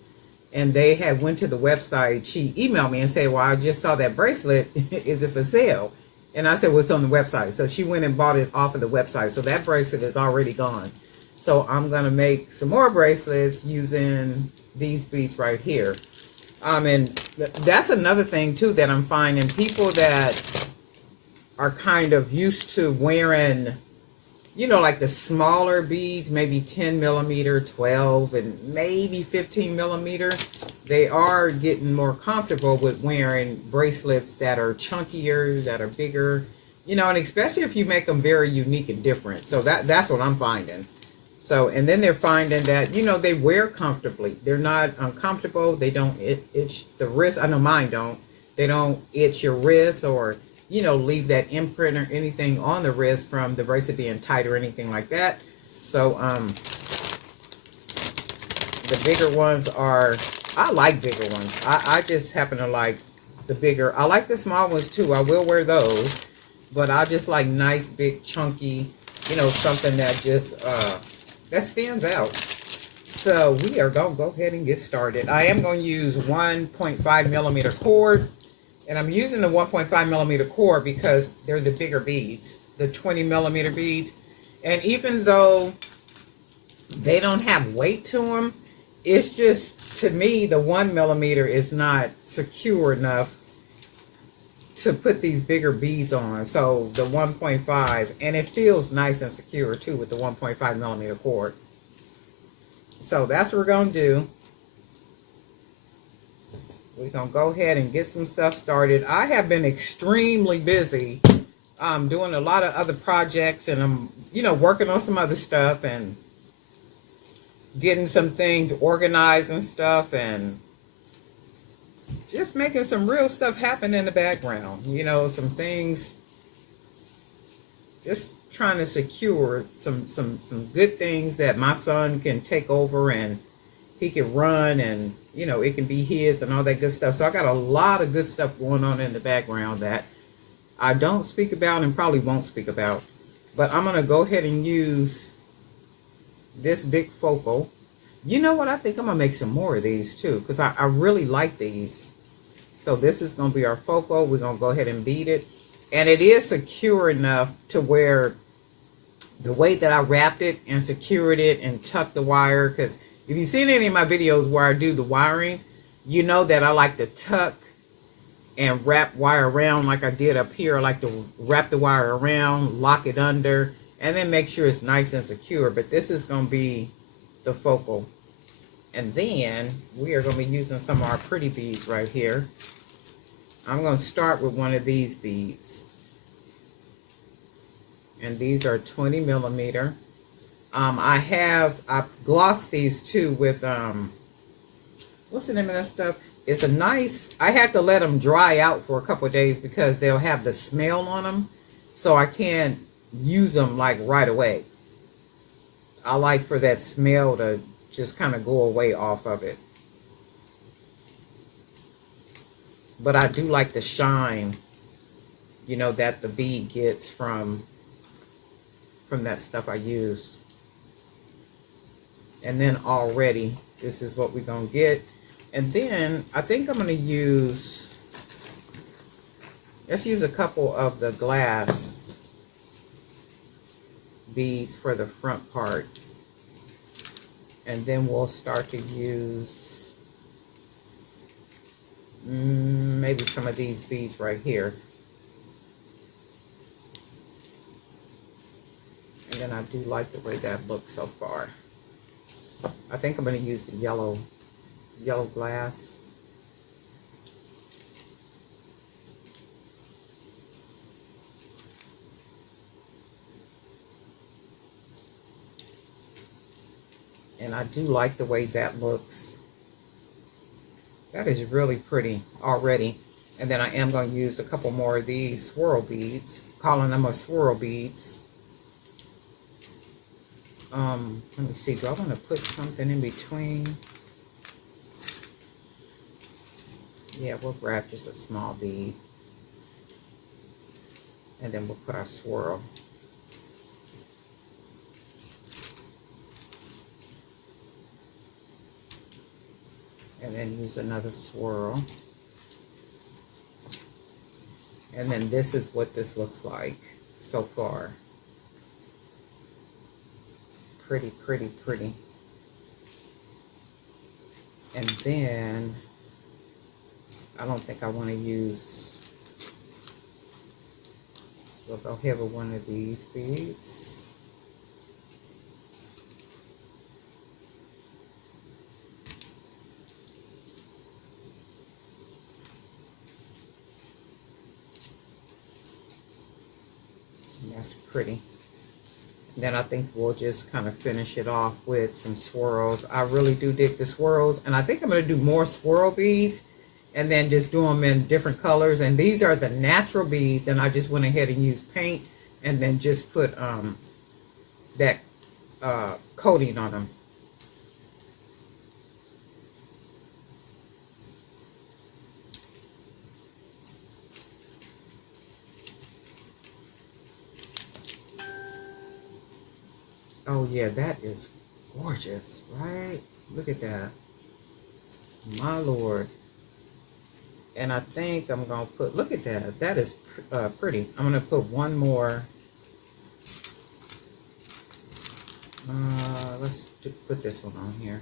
and they had went to the website. She emailed me and said, well, I just saw that bracelet. Is it for sale? And I said, well, it's on the website. So she went and bought it off of the website. So that bracelet is already gone. So I'm going to make some more bracelets using these beads right here. And that's another thing too that I'm finding. People that are kind of used to wearing, like the smaller beads, maybe 10mm, 12, and maybe 15mm, they are getting more comfortable with wearing bracelets that are chunkier, that are bigger, and especially if you make them very unique and different. So that's what I'm finding. So, and then they're finding that, they wear comfortably. They're not uncomfortable. They don't itch the wrist. I know mine don't. They don't itch your wrist or leave that imprint or anything on the wrist from the bracelet being tight or anything like that. So, the bigger ones are, I like bigger ones. I just happen to like the bigger. I like the small ones too. I will wear those, but I just like nice, big, chunky, something that just, that stands out. So we are going to go ahead and get started. I am going to use 1.5mm cord. And I'm using the 1.5mm cord because they're the bigger beads, the 20mm beads. And even though they don't have weight to them, it's just, to me, the 1mm is not secure enough to put these bigger beads on. So the 1.5, and it feels nice and secure too with the 1.5mm cord. So that's what we're going to do. We're going to go ahead and get some stuff started. I have been extremely busy doing a lot of other projects, and I'm, working on some other stuff and getting some things organized and stuff, and just making some real stuff happen in the background. Some things, just trying to secure some good things that my son can take over and he can run, and it can be his and all that good stuff. So I got a lot of good stuff going on in the background that I don't speak about and probably won't speak about. But I'm going to go ahead and use this big focal. You know what? I think I'm going to make some more of these too, because I really like these. So this is going to be our focal. We're going to go ahead and bead it. And it is secure enough to where the way that I wrapped it and secured it and tucked the wire, because if you've seen any of my videos where I do the wiring, you know that I like to tuck and wrap wire around like I did up here. I like to wrap the wire around, lock it under, and then make sure it's nice and secure. But this is going to be the focal. And then we are going to be using some of our pretty beads right here. I'm going to start with one of these beads. And these are 20 millimeter. I glossed these too with, what's the name of that stuff? It's a nice, I had to let them dry out for a couple of days because they'll have the smell on them. So I can't use them like right away. I like for that smell to just kind of go away off of it. But I do like the shine, you know, that the bead gets from that stuff I use. And then already, this is what we're going to get. And then I think I'm going to use, let's use a couple of the glass beads for the front part. And then we'll start to use maybe some of these beads right here. And then I do like the way that looks so far. I think I'm going to use the yellow glass. And I do like the way that looks. That is really pretty already. And then I am going to use a couple more of these swirl beads, calling them a swirl beads. Let me see, do I want to put something in between? Yeah, we'll grab just a small bead. And then we'll put our swirl. And then use another swirl. And then this is what this looks like so far. Pretty, pretty, pretty. And then I don't think I want to use, we'll go ahead with one of these beads. And that's pretty. Then I think we'll just kind of finish it off with some swirls. I really do dig the swirls, and I think I'm going to do more swirl beads and then just do them in different colors. And these are the natural beads, and I just went ahead and used paint and then just put that coating on them. Oh yeah, that is gorgeous, right? Look at that. My Lord. And I think I'm going to put, look at that. That is pretty. I'm going to put one more. Let's put this one on here.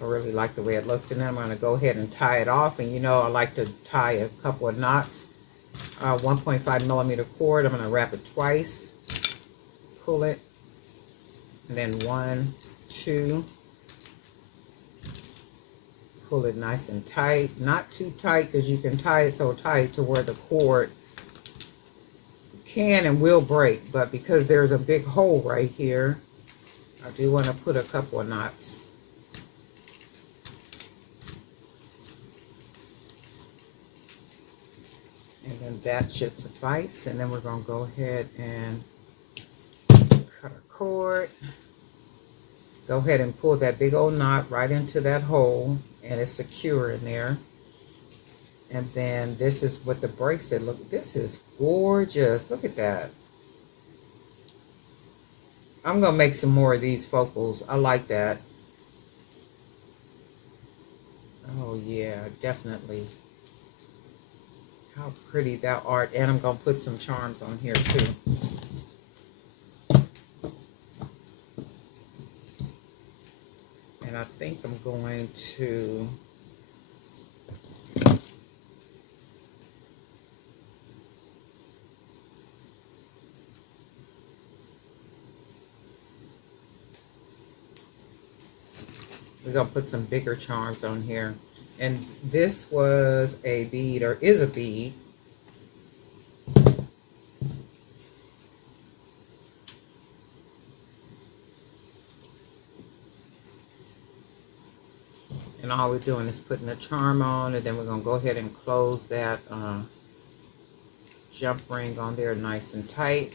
I really like the way it looks. And then I'm going to go ahead and tie it off. And you know, I like to tie a couple of knots. 1.5 millimeter cord. I'm going to wrap it twice. Pull it. And then 1, 2. Pull it nice and tight. Not too tight because you can tie it so tight to where the cord can and will break. But because there's a big hole right here, I do want to put a couple of knots. And then that should suffice. And then we're going to go ahead and cut our cord. Go ahead and pull that big old knot right into that hole. And it's secure in there. And then this is what the bracelet look. This is gorgeous. Look at that. I'm going to make some more of these focals. I like that. Oh yeah, definitely. How pretty that art. And I'm going to put some charms on here too. And I think I'm going to We're going to put some bigger charms on here. And this was a bead, or is a bead. And all we're doing is putting a charm on, and then we're going to go ahead and close that jump ring on there nice and tight.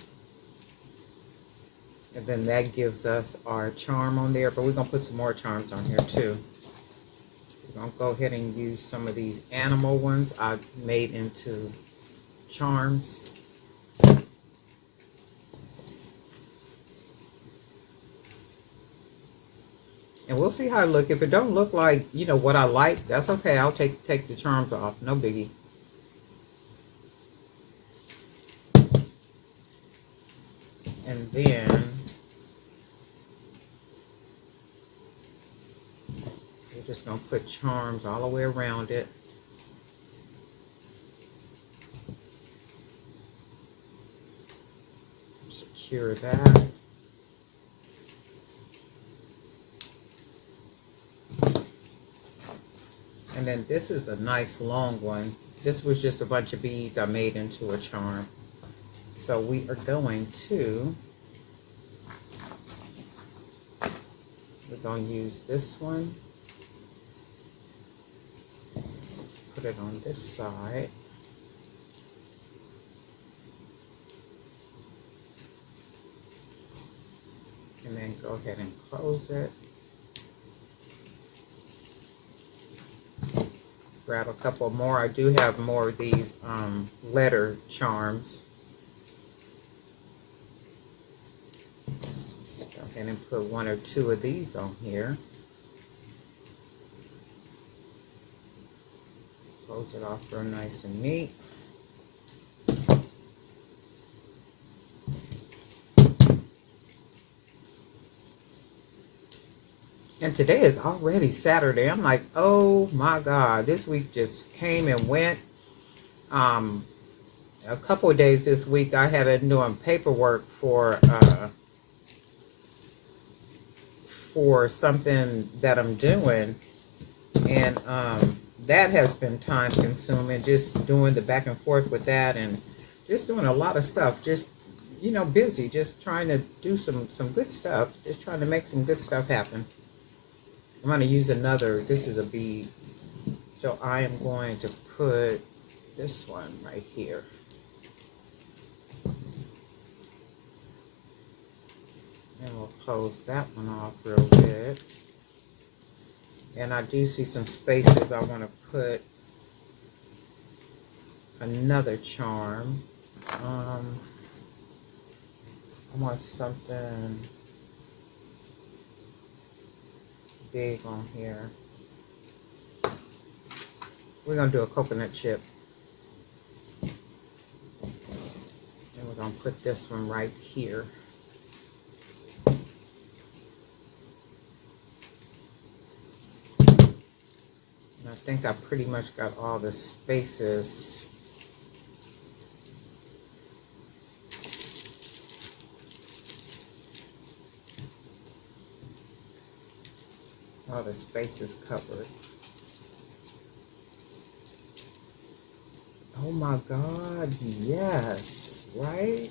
And then that gives us our charm on there, but we're going to put some more charms on here too. We're going to go ahead and use some of these animal ones I've made into charms. And we'll see how it look. If it don't look like, you know, what I like, that's okay. I'll take the charms off. No biggie. And then we're just going to put charms all the way around it. Secure that. And then this is a nice long one. This was just a bunch of beads I made into a charm. So we are going to, we're going to use this one. Put it on this side. And then go ahead and close it. Grab a couple more. I do have more of these letter charms. Go ahead and put one or two of these on here. Close it off real nice and neat. And today is already Saturday. I'm like, oh my God, this week just came and went. A couple of days this week I have been doing paperwork for something that I'm doing, and that has been time consuming, just doing the back and forth with that, and just doing a lot of stuff, just, you know, busy, just trying to do some good stuff, just trying to make some good stuff happen. I'm going to use another, this is a bead, so I am going to put this one right here. And we'll close that one off real good. And I do see some spaces I want to put another charm. I want something big on here. We're going to do a coconut chip. And we're going to put this one right here. And I think I pretty much got all the spaces. All the spaces covered. Oh my God, yes, right?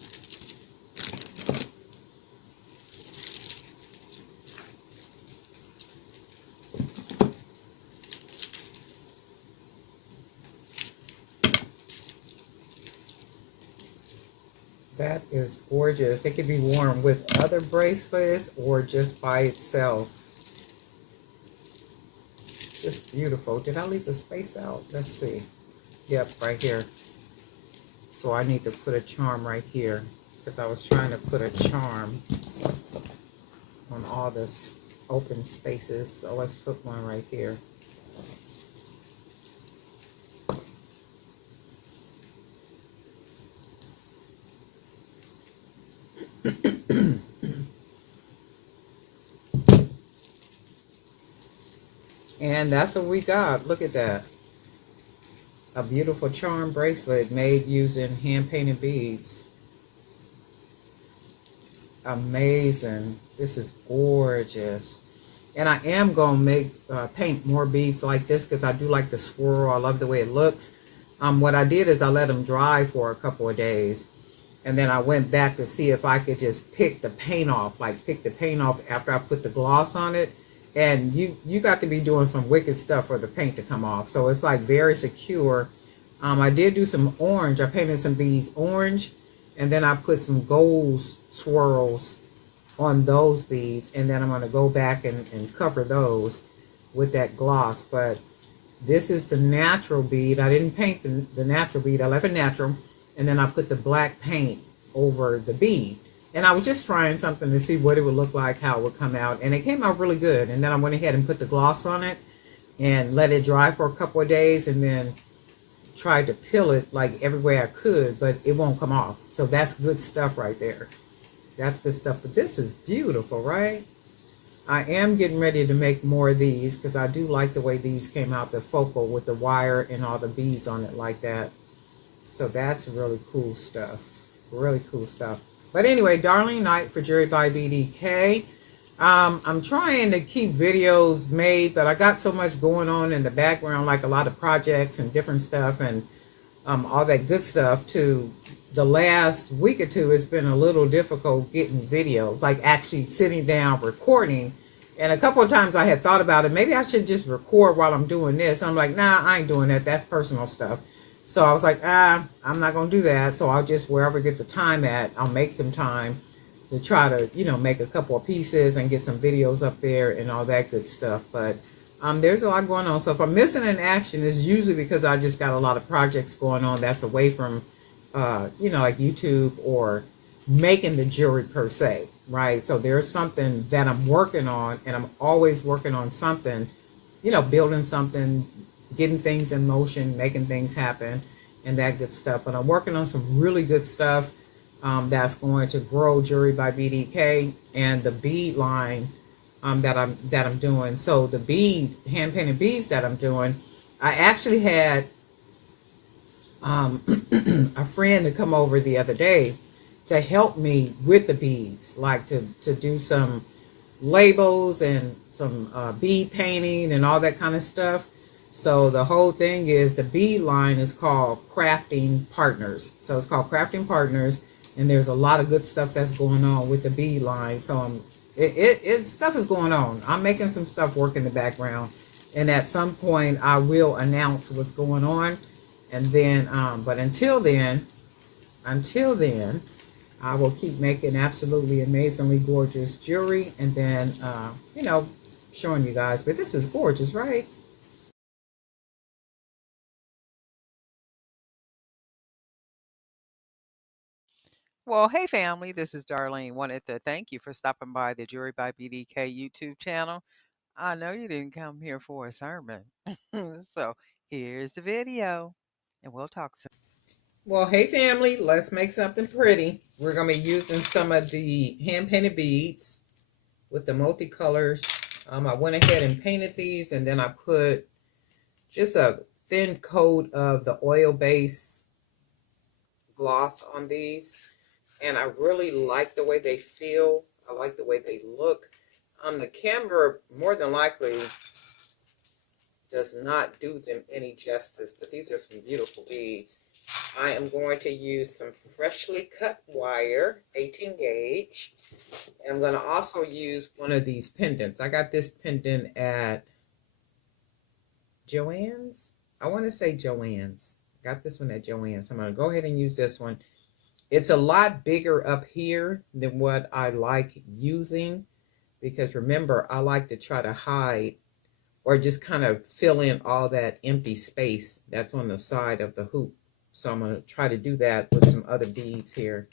That is gorgeous. It can be worn with other bracelets or just by itself. Just beautiful. Did I leave the space out? Let's see. Yep, right here. So I need to put a charm right here because I was trying to put a charm on all this open spaces. So let's put one right here. And that's what we got. Look at that. A beautiful charm bracelet made using hand-painted beads. Amazing. This is gorgeous. And I am going to make paint more beads like this because I do like the swirl. I love the way it looks. What I did is I let them dry for a couple of days. And then I went back to see if I could just pick the paint off, like pick the paint off after I put the gloss on it. And you got to be doing some wicked stuff for the paint to come off. So it's like very secure. I did do some orange. I painted some beads orange. And then I put some gold swirls on those beads. And then I'm going to go back and cover those with that gloss. But this is the natural bead. I didn't paint the natural bead. I left it natural. And then I put the black paint over the bead. And I was just trying something to see what it would look like, how it would come out. And it came out really good. And then I went ahead and put the gloss on it and let it dry for a couple of days. And then tried to peel it like every way I could. But it won't come off. So that's good stuff right there. That's good stuff. But this is beautiful, right? I am getting ready to make more of these because I do like the way these came out, the focal with the wire and all the beads on it like that. So that's really cool stuff. Really cool stuff. But anyway, Darling Night for Jewelry by BDK. I'm trying to keep videos made, but I got so much going on in the background, like a lot of projects and different stuff and all that good stuff. To the last week or two, it's been a little difficult getting videos, like actually sitting down recording. And a couple of times I had thought about it. Maybe I should just record while I'm doing this. I'm like, nah, I ain't doing that. That's personal stuff. So I was like, I'm not going to do that. So I'll just, wherever I get the time at, I'll make some time to try to, make a couple of pieces and get some videos up there and all that good stuff. But there's a lot going on. So if I'm missing an action, it's usually because I just got a lot of projects going on that's away from, like YouTube or making the jewelry per se, right? So there's something that I'm working on, and I'm always working on something, building something, getting things in motion, making things happen, and that good stuff. But I'm working on some really good stuff that's going to grow Jewelry by BDK and the bead line that I'm doing. So the beads, hand painted beads that I'm doing, I actually had a friend to come over the other day to help me with the beads, like to do some labels and some bead painting and all that kind of stuff. So the whole thing is the bead line is called Crafting Partners. So it's called Crafting Partners, and there's a lot of good stuff that's going on with the bead line. So stuff is going on. I'm making some stuff work in the background, and at some point I will announce what's going on. And then, but until then, I will keep making absolutely amazingly gorgeous jewelry, and then, showing you guys. But this is gorgeous, right? Well, hey family, this is Darlene. Wanted to thank you for stopping by the Jewelry by BDK YouTube channel. I know you didn't come here for a sermon. So here's the video, and we'll talk soon. Well, hey family, let's make something pretty. We're going to be using some of the hand painted beads with the multicolors. I went ahead and painted these, and then I put just a thin coat of the oil-based gloss on these. And I really like the way they feel. I like the way they look. The camera more than likely does not do them any justice, but these are some beautiful beads. I am going to use some freshly cut wire, 18 gauge. And I'm going to also use one of these pendants. I got this pendant at Joann's. I want to say Joann's. Got this one at Joann's. I'm going to go ahead and use this one. It's a lot bigger up here than what I like using, because remember, I like to try to hide or just kind of fill in all that empty space that's on the side of the hoop. So I'm going to try to do that with some other beads here.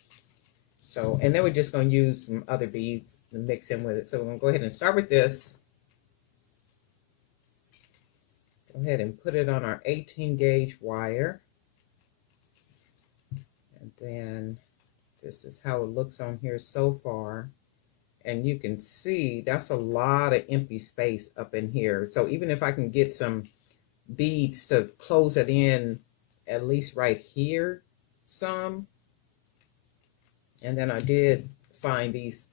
So, and then we're just going to use some other beads to mix in with it. So we're going to go ahead and start with this. Go ahead and put it on our 18 gauge wire. And then this is how it looks on here so far. And you can see that's a lot of empty space up in here. So even if I can get some beads to close it in, at least right here, some. And then I did find these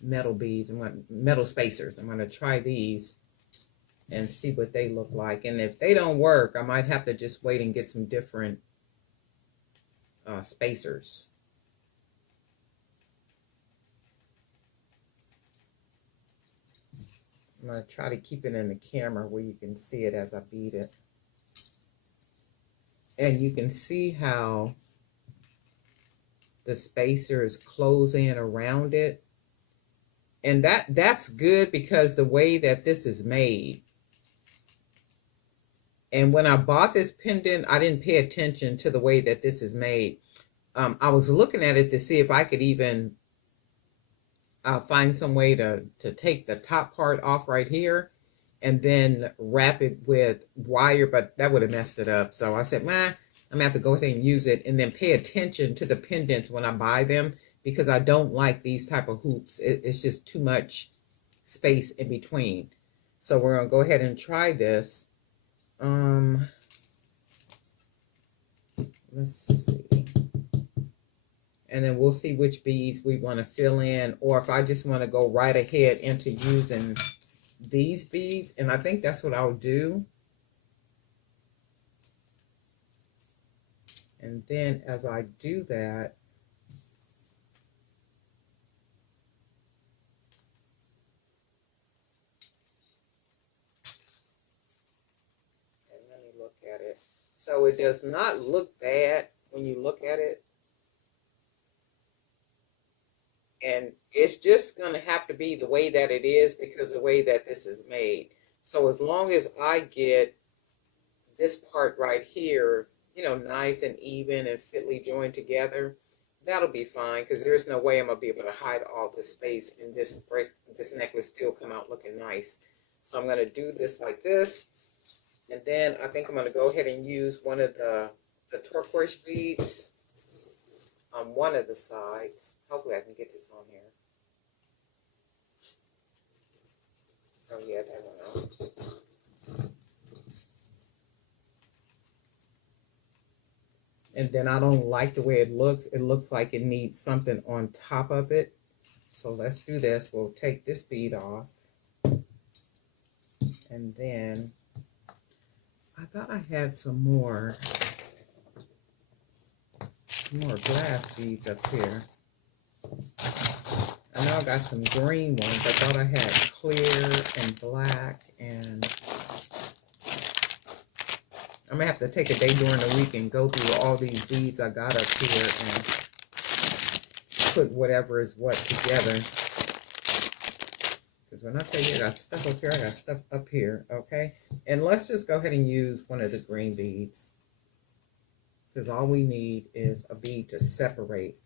metal beads. Metal spacers. I'm gonna try these and see what they look like. And if they don't work, I might have to just wait and get some different spacers. I'm going to try to keep it in the camera where you can see it as I bead it. And you can see how the spacers close in around it. And that's good because the way that this is made. And when I bought this pendant, I didn't pay attention to the way that this is made. I was looking at it to see if I could even find some way to take the top part off right here and then wrap it with wire, but that would have messed it up. So I said, man, I'm gonna have to go ahead and use it and then pay attention to the pendants when I buy them, because I don't like these type of hoops. It's just too much space in between. So we're gonna go ahead and try this. Let's see. And then we'll see which beads we want to fill in, or if I just want to go right ahead into using these beads. And I think that's what I'll do. And then as I do that, and let me look at it. So it does not look bad when you look at it. And it's just going to have to be the way that it is because the way that this is made. So as long as I get this part right here, you know, nice and even and fitly joined together, that'll be fine, because there's no way I'm going to be able to hide all this space and this necklace still come out looking nice. So I'm going to do this like this. And then I think I'm going to go ahead and use one of the turquoise beads on one of the sides. Hopefully I can get this on here. Oh yeah, that one on. And then I don't like the way it looks. It looks like it needs something on top of it. So let's do this. We'll take this bead off. And then I thought I had some more glass beads up here. I know I got some green ones. I thought I had clear and black, and I'm gonna have to take a day during the week and go through all these beads I got up here and put whatever is what together. Because when I tell you I got stuff up here, I got stuff up here, okay? And let's just go ahead and use one of the green beads, because all we need is a bead to separate.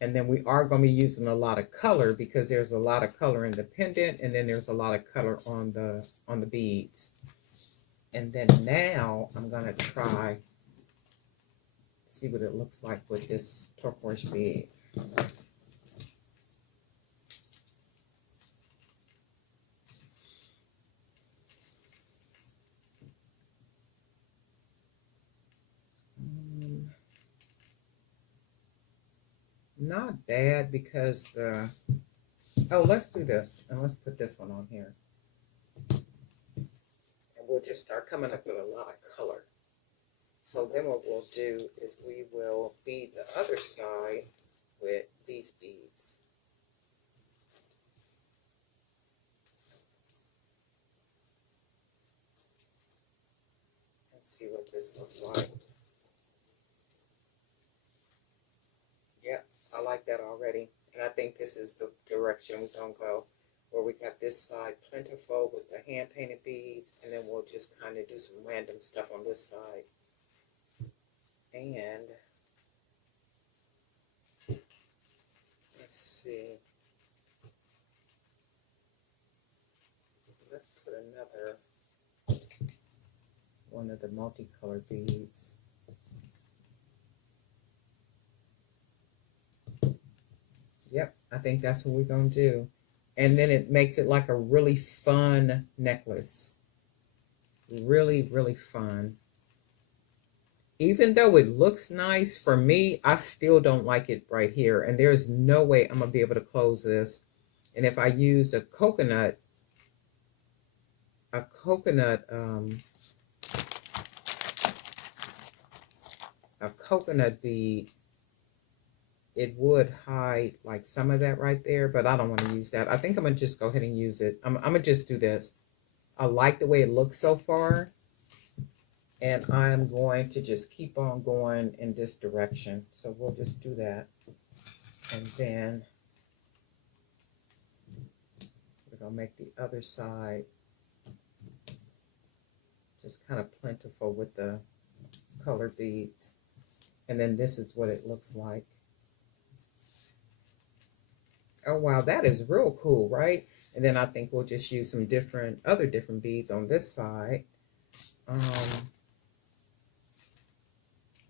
And then we are going to be using a lot of color, because there's a lot of color in the pendant, and then there's a lot of color on the beads. And then now I'm going to try, see what it looks like with this turquoise bead. Not bad, because let's do this, and let's put this one on here. And we'll just start coming up with a lot of color. So then what we'll do is we will bead the other side with these beads. Let's see what this looks like. Yep, I like that already. And I think this is the direction we're going to go, where we got this side plentiful with the hand-painted beads, and then we'll just kind of do some random stuff on this side. And let's see. Let's put another one of the multicolored beads. Yep, I think that's what we're going to do. And then it makes it like a really fun necklace. Really, really fun. even though it looks nice for me, I still don't like it right here. And there's no way I'm gonna be able to close this. And if I use a coconut a coconut bead, it would hide like some of that right there, but I don't want to use that. I think I'm gonna just go ahead and use it. I'm gonna just do this. I like the way it looks so far, and I'm going to just keep on going in this direction. So we'll just do that, and then we're gonna make the other side just kind of plentiful with the colored beads. And then this is what it looks like. Oh wow, that is real cool, right? And then I think we'll just use some other different beads on this side.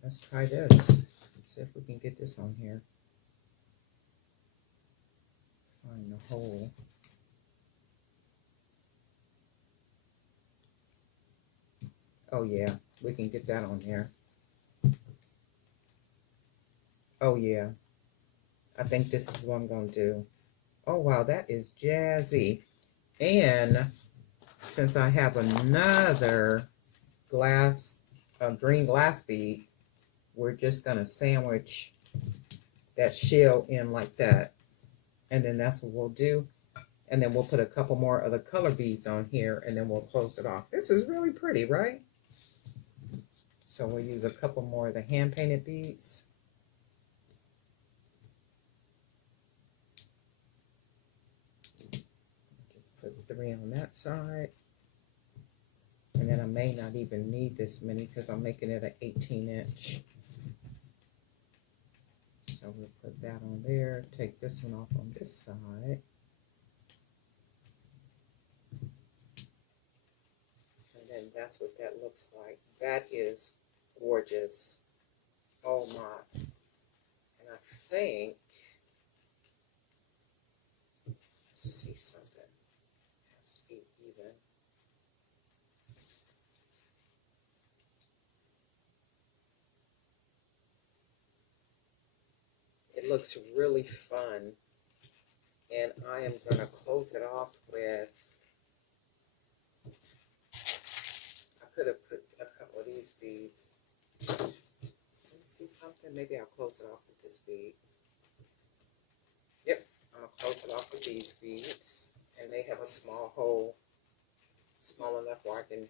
Let's try this. Let's see if we can get this on here. Find the hole. Oh yeah, we can get that on there. Oh yeah, I think this is what I'm gonna do. Oh wow, that is jazzy. And since I have another green glass bead, we're just gonna sandwich that shell in like that. And then that's what we'll do. And then we'll put a couple more of the color beads on here, and then we'll close it off. This is really pretty, right? So we'll use a couple more of the hand painted beads. Just put 3 on that side. And then I may not even need this many because I'm making it an 18-inch. So we'll put that on there. Take this one off on this side. And then that's what that looks like. That is gorgeous. Oh my. And I think, let's see something. It has to be even. It looks really fun. And I am going to close it off with, I could have put a couple of these beads. Let me see something. Maybe I'll close it off with this bead. Yep, I'm going to close it off with these beads. And they have a small hole, small enough where I can,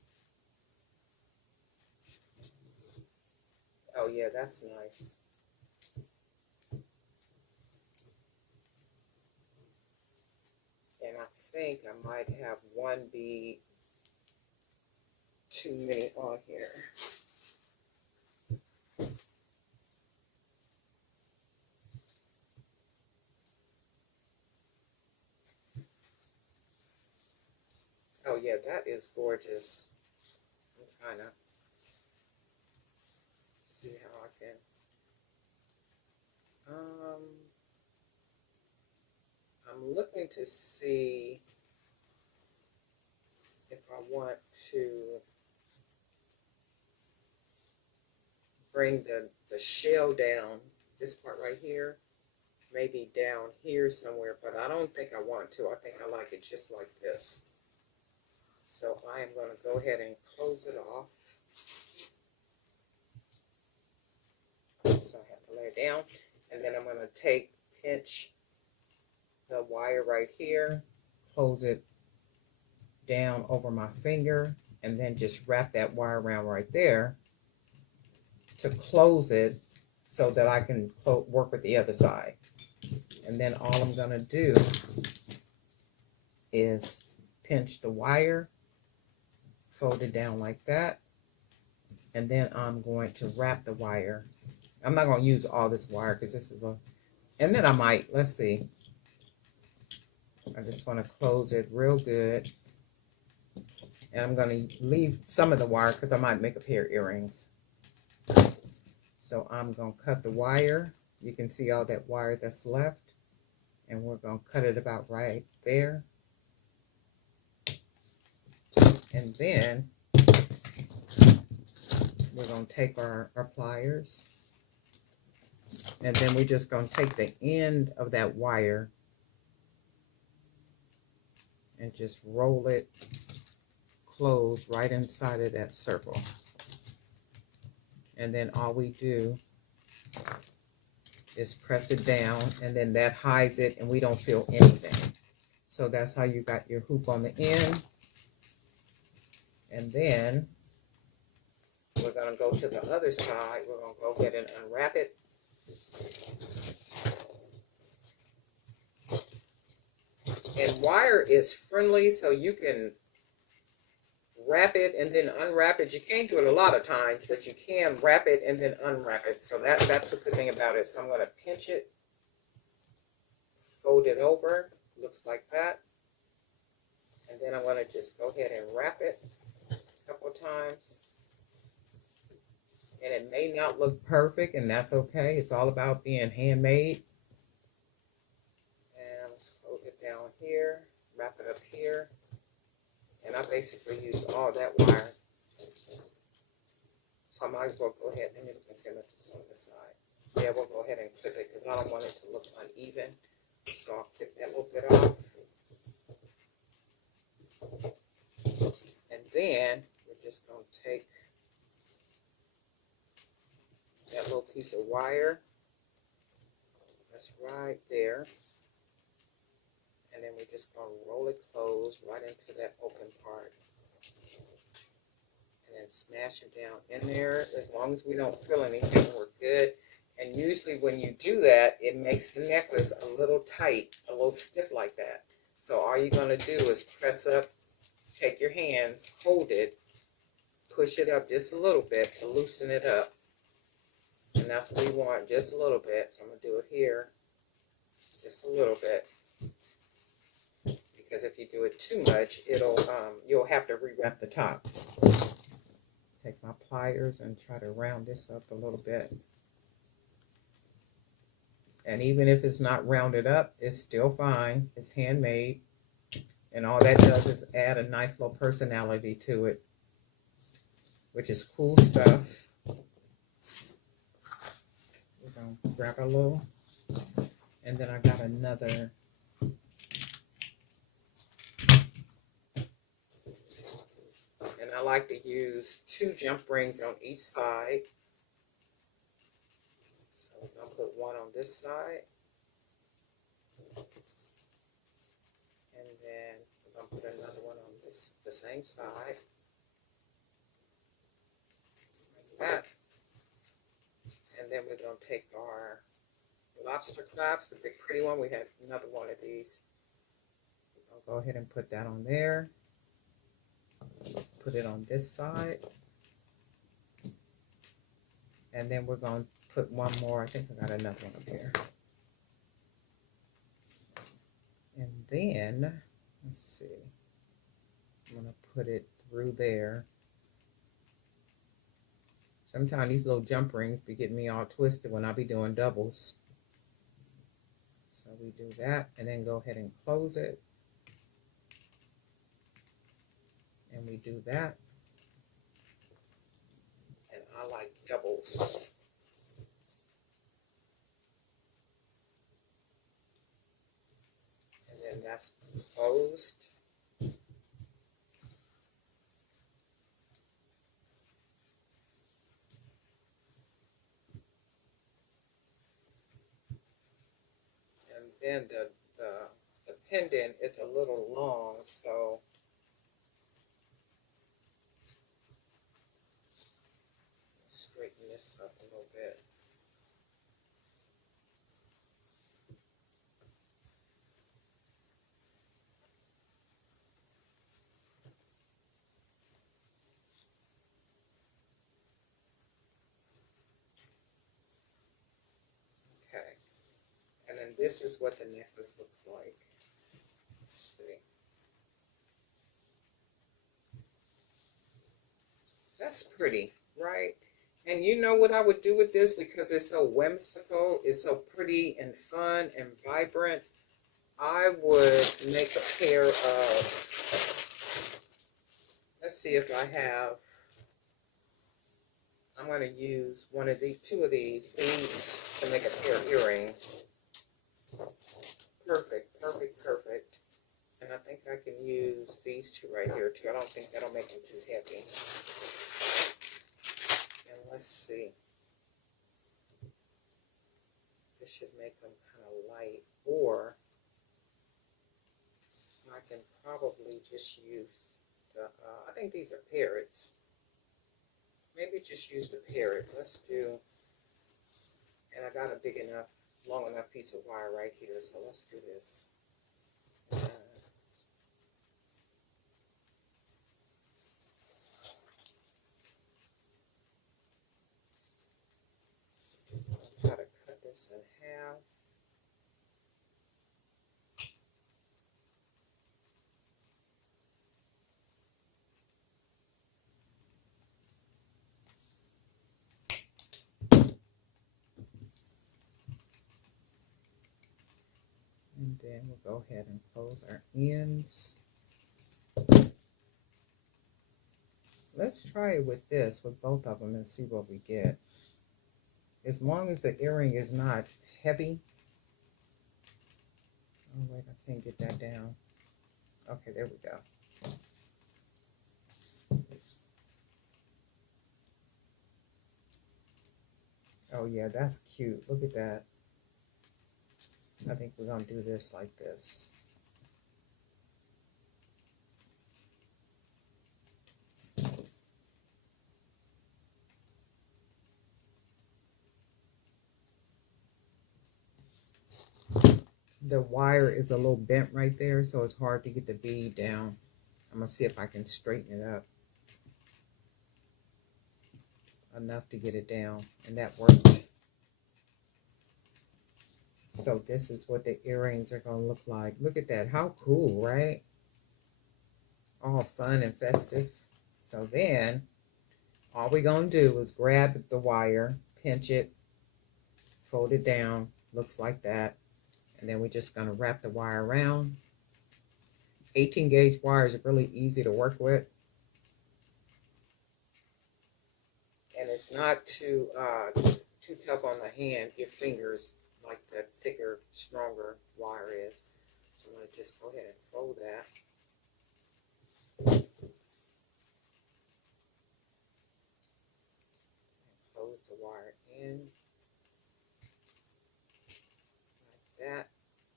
oh yeah, that's nice. And I think I might have one bead too many on here. Oh yeah, that is gorgeous. I'm trying to see how I can. I'm looking to see if I want to bring the shell down, this part right here, maybe down here somewhere, but I don't think I want to. I think I like it just like this. So I am going to go ahead and close it off. So I have to lay it down, and then I'm going to pinch the wire right here, close it down over my finger, and then just wrap that wire around right there to close it so that I can work with the other side. And then all I'm going to do is pinch the wire, fold it down like that, and then I'm going to wrap the wire. I'm not going to use all this wire because this is and then I might, let's see, I just want to close it real good. And I'm going to leave some of the wire because I might make a pair of earrings. So I'm going to cut the wire. You can see all that wire that's left. And we're going to cut it about right there. And then we're going to take our pliers, and then we're just going to take the end of that wire and just roll it close right inside of that circle. And then all we do is press it down, and then that hides it and we don't feel anything. So that's how you got your hoop on the end. And then we're going to go to the other side. We're going to go ahead and unwrap it. And wire is friendly, so you can wrap it and then unwrap it. You can't do it a lot of times, but you can wrap it and then unwrap it. So that's a good thing about it. So I'm going to pinch it, fold it over, looks like that. And then I'm going to just go ahead and wrap it a couple of times. And it may not look perfect, and that's okay. It's all about being handmade. And let's fold it down here, wrap it up here. And I basically use all that wire. So I might as well go ahead. Let me look and see how much is on this side. Yeah, we'll go ahead and clip it because I don't want it to look uneven. So I'll clip that little bit off. And then we're just going to take that little piece of wire. That's right there. And then we're just going to roll it closed right into that open part. And then smash it down in there. As long as we don't feel anything, we're good. And usually when you do that, it makes the necklace a little tight, a little stiff like that. So all you're going to do is press up, take your hands, hold it, push it up just a little bit to loosen it up. And that's what we want, just a little bit. So I'm going to do it here, just a little bit. Because if you do it too much, you'll have to rewrap the top. Take my pliers and try to round this up a little bit. And even if it's not rounded up, it's still fine. It's handmade. And all that does is add a nice little personality to it, which is cool stuff. We're going to grab a little. And then I got another. And I like to use 2 jump rings on each side. So I'm going to put one on this side. And then I'm going to put another one on the same side. Like that. And then we're going to take our lobster crabs, the big pretty one. We have another one of these. I'll go ahead and put that on there. Put it on this side. And then we're going to put one more. I think I got another one up here. And then, let's see. I'm going to put it through there. Sometimes these little jump rings be getting me all twisted when I be doing doubles. So we do that and then go ahead and close it. And we do that. And I like doubles. And then that's closed. And then the pendant is a little long, so straighten this up a little bit. Okay. And then this is what the necklace looks like. Let's see. That's pretty, right? And you know what I would do with this, because it's so whimsical, it's so pretty and fun and vibrant. I would make a pair of, let's see if I have, I'm going to use two of these beads to make a pair of earrings. Perfect, perfect, perfect. And I think I can use these two right here too. I don't think that'll make them too heavy. And let's see. This should make them kind of light. Or I can probably just use the, I think these are parrots. Maybe just use the parrot. Let's do, and I got a big enough, long enough piece of wire right here. So let's do this. Try to cut this in half. And then we'll go ahead and close our ends. Let's try it with this, with both of them, and see what we get. As long as the earring is not heavy. Oh wait, I can't get that down. Okay, there we go. Oh yeah, that's cute. Look at that. I think we're gonna do this like this. The wire is a little bent right there, so it's hard to get the bead down. I'm gonna see if I can straighten it up enough to get it down, and that works. So this is what the earrings are gonna look like. Look at that, how cool, right? All fun and festive. So then, all we're gonna do is grab the wire, pinch it, fold it down, looks like that. And then we're just gonna wrap the wire around. 18 gauge wire is really easy to work with. And it's not too tough on the hand, your fingers, like the thicker, stronger wire is. So I'm going to just go ahead and fold that. And close the wire in. Like that.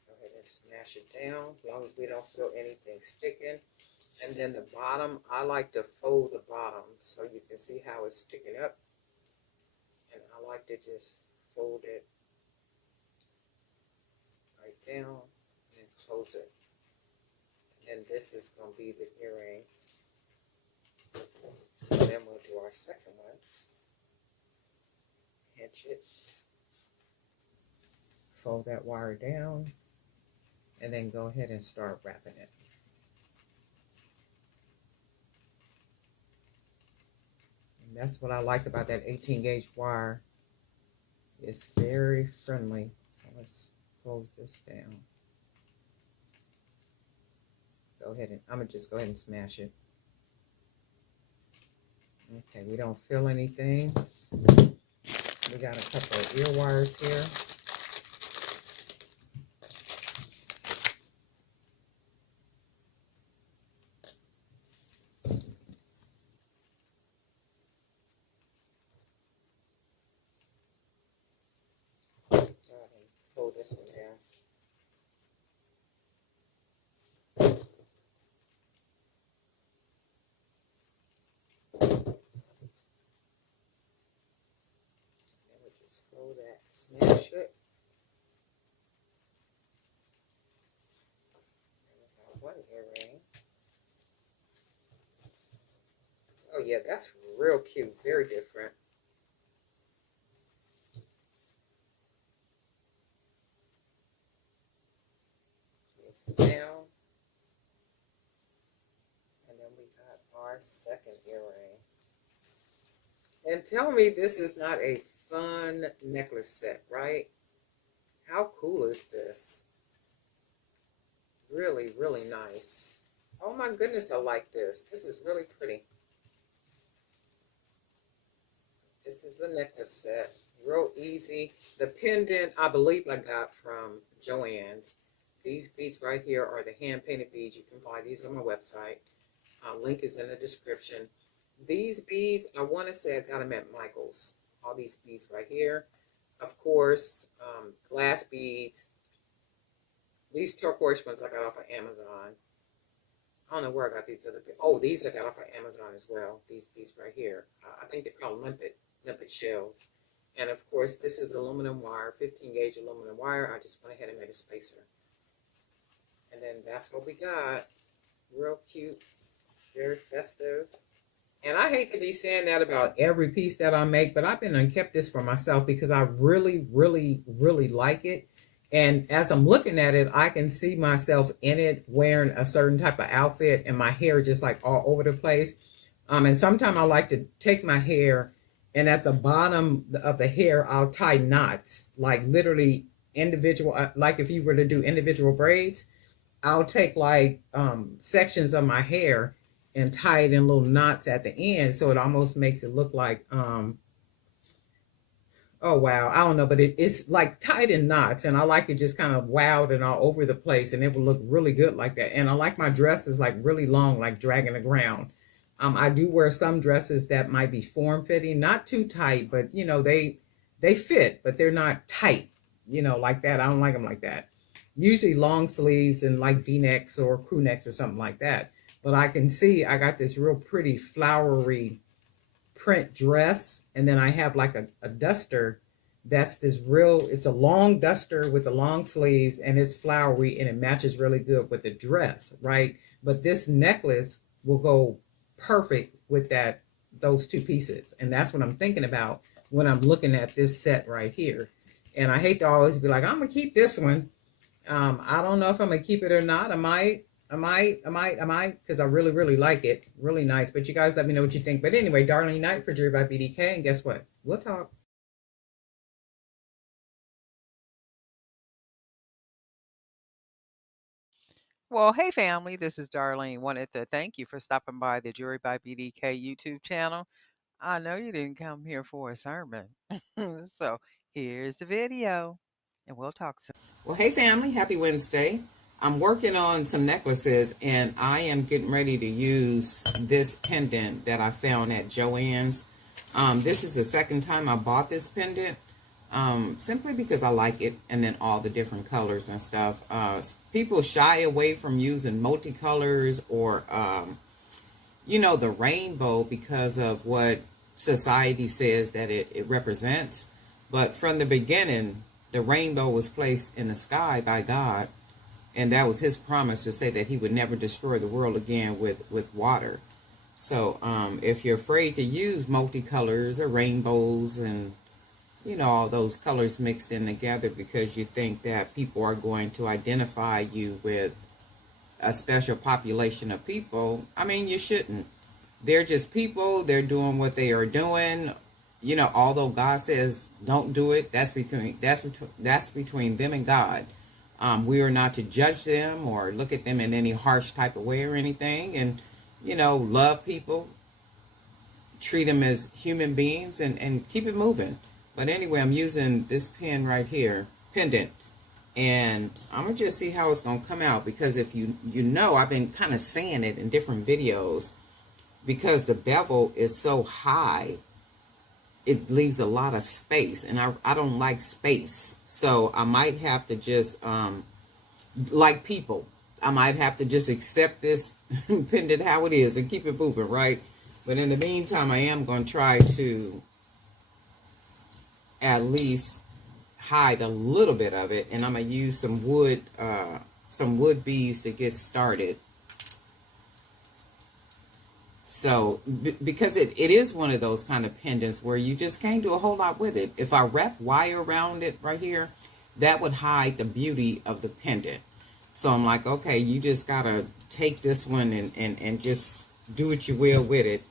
Go ahead and smash it down, as long as we don't feel anything sticking. And then the bottom, I like to fold the bottom so you can see how it's sticking up. And I like to just fold it right down and close it. And this is going to be the earring. So then we'll do our second one. Pinch it. Fold that wire down. And then go ahead and start wrapping it. And that's what I like about that 18 gauge wire. It's very friendly. So let's close this down. Go ahead and, I'm going to just go ahead and smash it. Okay, we don't feel anything. We got a couple of ear wires here. Go ahead and fold this one down. Fold that, smash it. And we have one earring. Oh yeah, that's real cute, very different. Close it down. And then we got our second earring. And tell me this is not a fun necklace set, right? How cool is this? Really, really nice. Oh my goodness, I like this. This is really pretty. This is a necklace set. Real easy. The pendant, I believe I got from Joann's. These beads right here are the hand-painted beads. You can find these on my website. Link is in the description. These beads, I want to say I got them at Michael's. All these beads right here. Of course, glass beads. These turquoise ones I got off of Amazon. I don't know where I got these other beads. Oh, these I got off of Amazon as well. These beads right here. I think they're called limpet shells. And of course, this is aluminum wire, 15 gauge aluminum wire. I just went ahead and made a spacer. And then that's what we got. Real cute, very festive. And I hate to be saying that about every piece that I make, but I've been and kept this for myself because I really, really, really like it. And as I'm looking at it, I can see myself in it wearing a certain type of outfit and my hair just like all over the place. And sometimes I like to take my hair and at the bottom of the hair, I'll tie knots, like literally individual, like if you were to do individual braids, I'll take like sections of my hair and tie it in little knots at the end. So it almost makes it look like, oh wow, I don't know, but it's like tied in knots, and I like it just kind of wowed and all over the place, and it will look really good like that. And I like my dresses like really long, like dragging the ground. I do wear some dresses that might be form fitting, not too tight, but you know they fit, but they're not tight, you know, like that. I don't like them like that. Usually long sleeves and like V-necks or crew necks or something like that. But I can see I got this real pretty flowery print dress, and then I have like a duster that's this real, it's a long duster with the long sleeves, and it's flowery and it matches really good with the dress, right? But this necklace will go perfect with those two pieces, and that's what I'm thinking about when I'm looking at this set right here. And I hate to always be like, I'm gonna keep this one. I don't know if I'm gonna keep it or not. I might, because I really, really like it. Really nice. But you guys let me know what you think. But anyway, Darling Night for Jewelry by BDK. And guess what? We'll talk. Well, hey family, this is Darlene. Wanted to thank you for stopping by the Jewelry by BDK YouTube channel. I know you didn't come here for a sermon. So here's the video, and we'll talk soon. Well, hey family, happy Wednesday. I'm working on some necklaces and I am getting ready to use this pendant that I found at Joann's. This is the second time I bought this pendant. Simply because I like it, and then all the different colors and stuff. People shy away from using multicolors or, you know, the rainbow because of what society says that it represents. But from the beginning, the rainbow was placed in the sky by God, and that was his promise to say that he would never destroy the world again with water. So if you're afraid to use multicolors or rainbows and you know, all those colors mixed in together because you think that people are going to identify you with a special population of people, I mean, you shouldn't. They're just people. They're doing what they are doing. You know, although God says don't do it, that's between them and God. We are not to judge them or look at them in any harsh type of way or anything. And, you know, love people, treat them as human beings, and keep it moving. But anyway, I'm using this pen right here, pendant, and I'm going to just see how it's going to come out, because if you know, I've been kind of saying it in different videos, because the bevel is so high, it leaves a lot of space, and I don't like space. So I might have to just, like people, I might have to just accept this pendant how it is and keep it moving, right? But in the meantime, I am going to try to at least hide a little bit of it, and I'm gonna use some wood beads to get started. So because it is one of those kind of pendants where you just can't do a whole lot with it. If I wrap wire around it right here, that would hide the beauty of the pendant. So I'm like, okay, you just gotta take this one and just do what you will with it,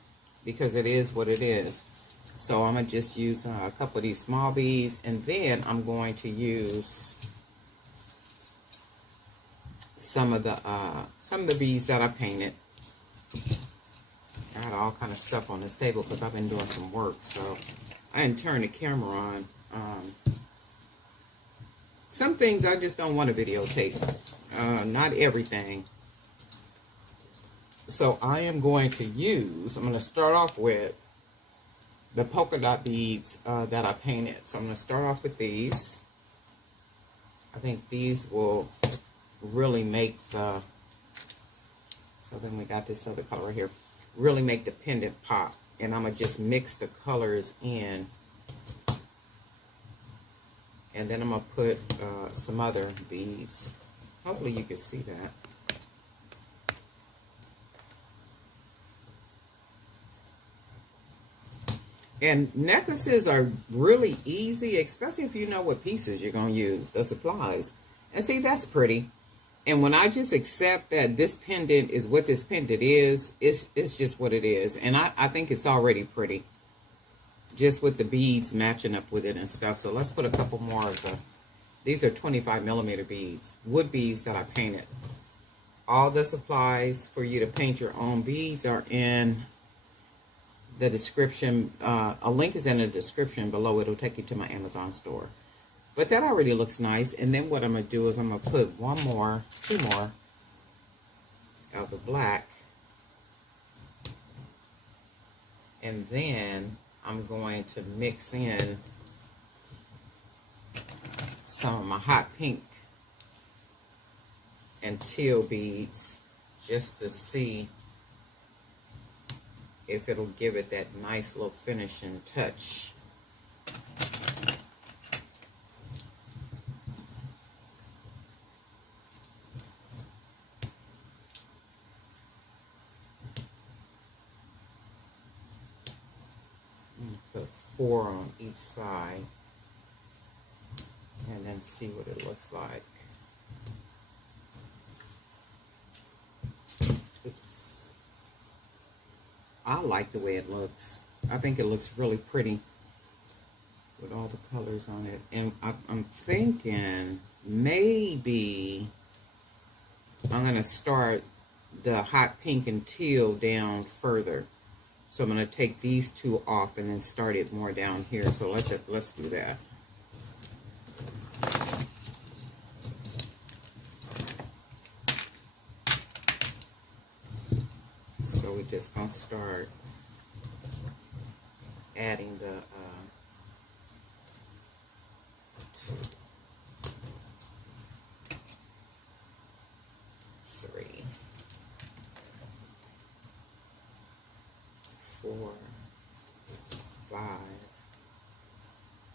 because it is what it is. So I'm going to just use a couple of these small beads, and then I'm going to use some of the beads that I painted. I got all kind of stuff on this table because I've been doing some work, so I didn't turn the camera on. Some things I just don't want to videotape. Not everything. So I am going to use, I'm going to start off with the polka dot beads that I painted. So I'm going to start off with these. I think these will really make the, so then we got this other color right here, really make the pendant pop. And I'm going to just mix the colors in. And then I'm going to put some other beads. Hopefully you can see that. And necklaces are really easy, especially if you know what pieces you're going to use, the supplies. And see, that's pretty. And when I just accept that this pendant is what this pendant is, it's just what it is. And I think it's already pretty. Just with the beads matching up with it and stuff. So let's put a couple more of the, these are 25mm beads, wood beads that I painted. All the supplies for you to paint your own beads are in the description. A link is in the description below. It'll take you to my Amazon store. But that already looks nice. And then what I'm going to do is I'm going to put two more of the black. And then I'm going to mix in some of my hot pink and teal beads just to see if it'll give it that nice little finishing touch. Put 4 on each side and then see what it looks like. Oops. I like the way it looks. I think it looks really pretty with all the colors on it. And I'm thinking maybe I'm going to start the hot pink and teal down further. So I'm going to take these two off and then start it more down here. So let's do that. So we're just going to start adding the 2, 3, 4, 5,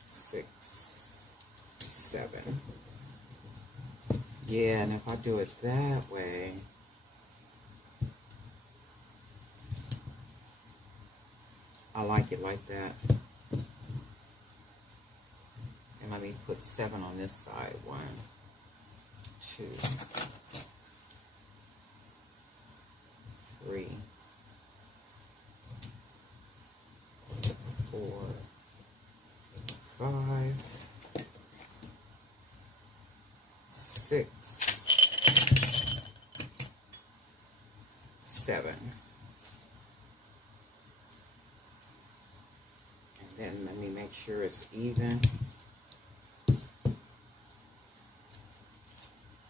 6, 7. Yeah, and if I do it that way, I like it like that. And let me put 7 on this side. 1, 2, 3, 4, 5, 6, 7. And then let me make sure it's even.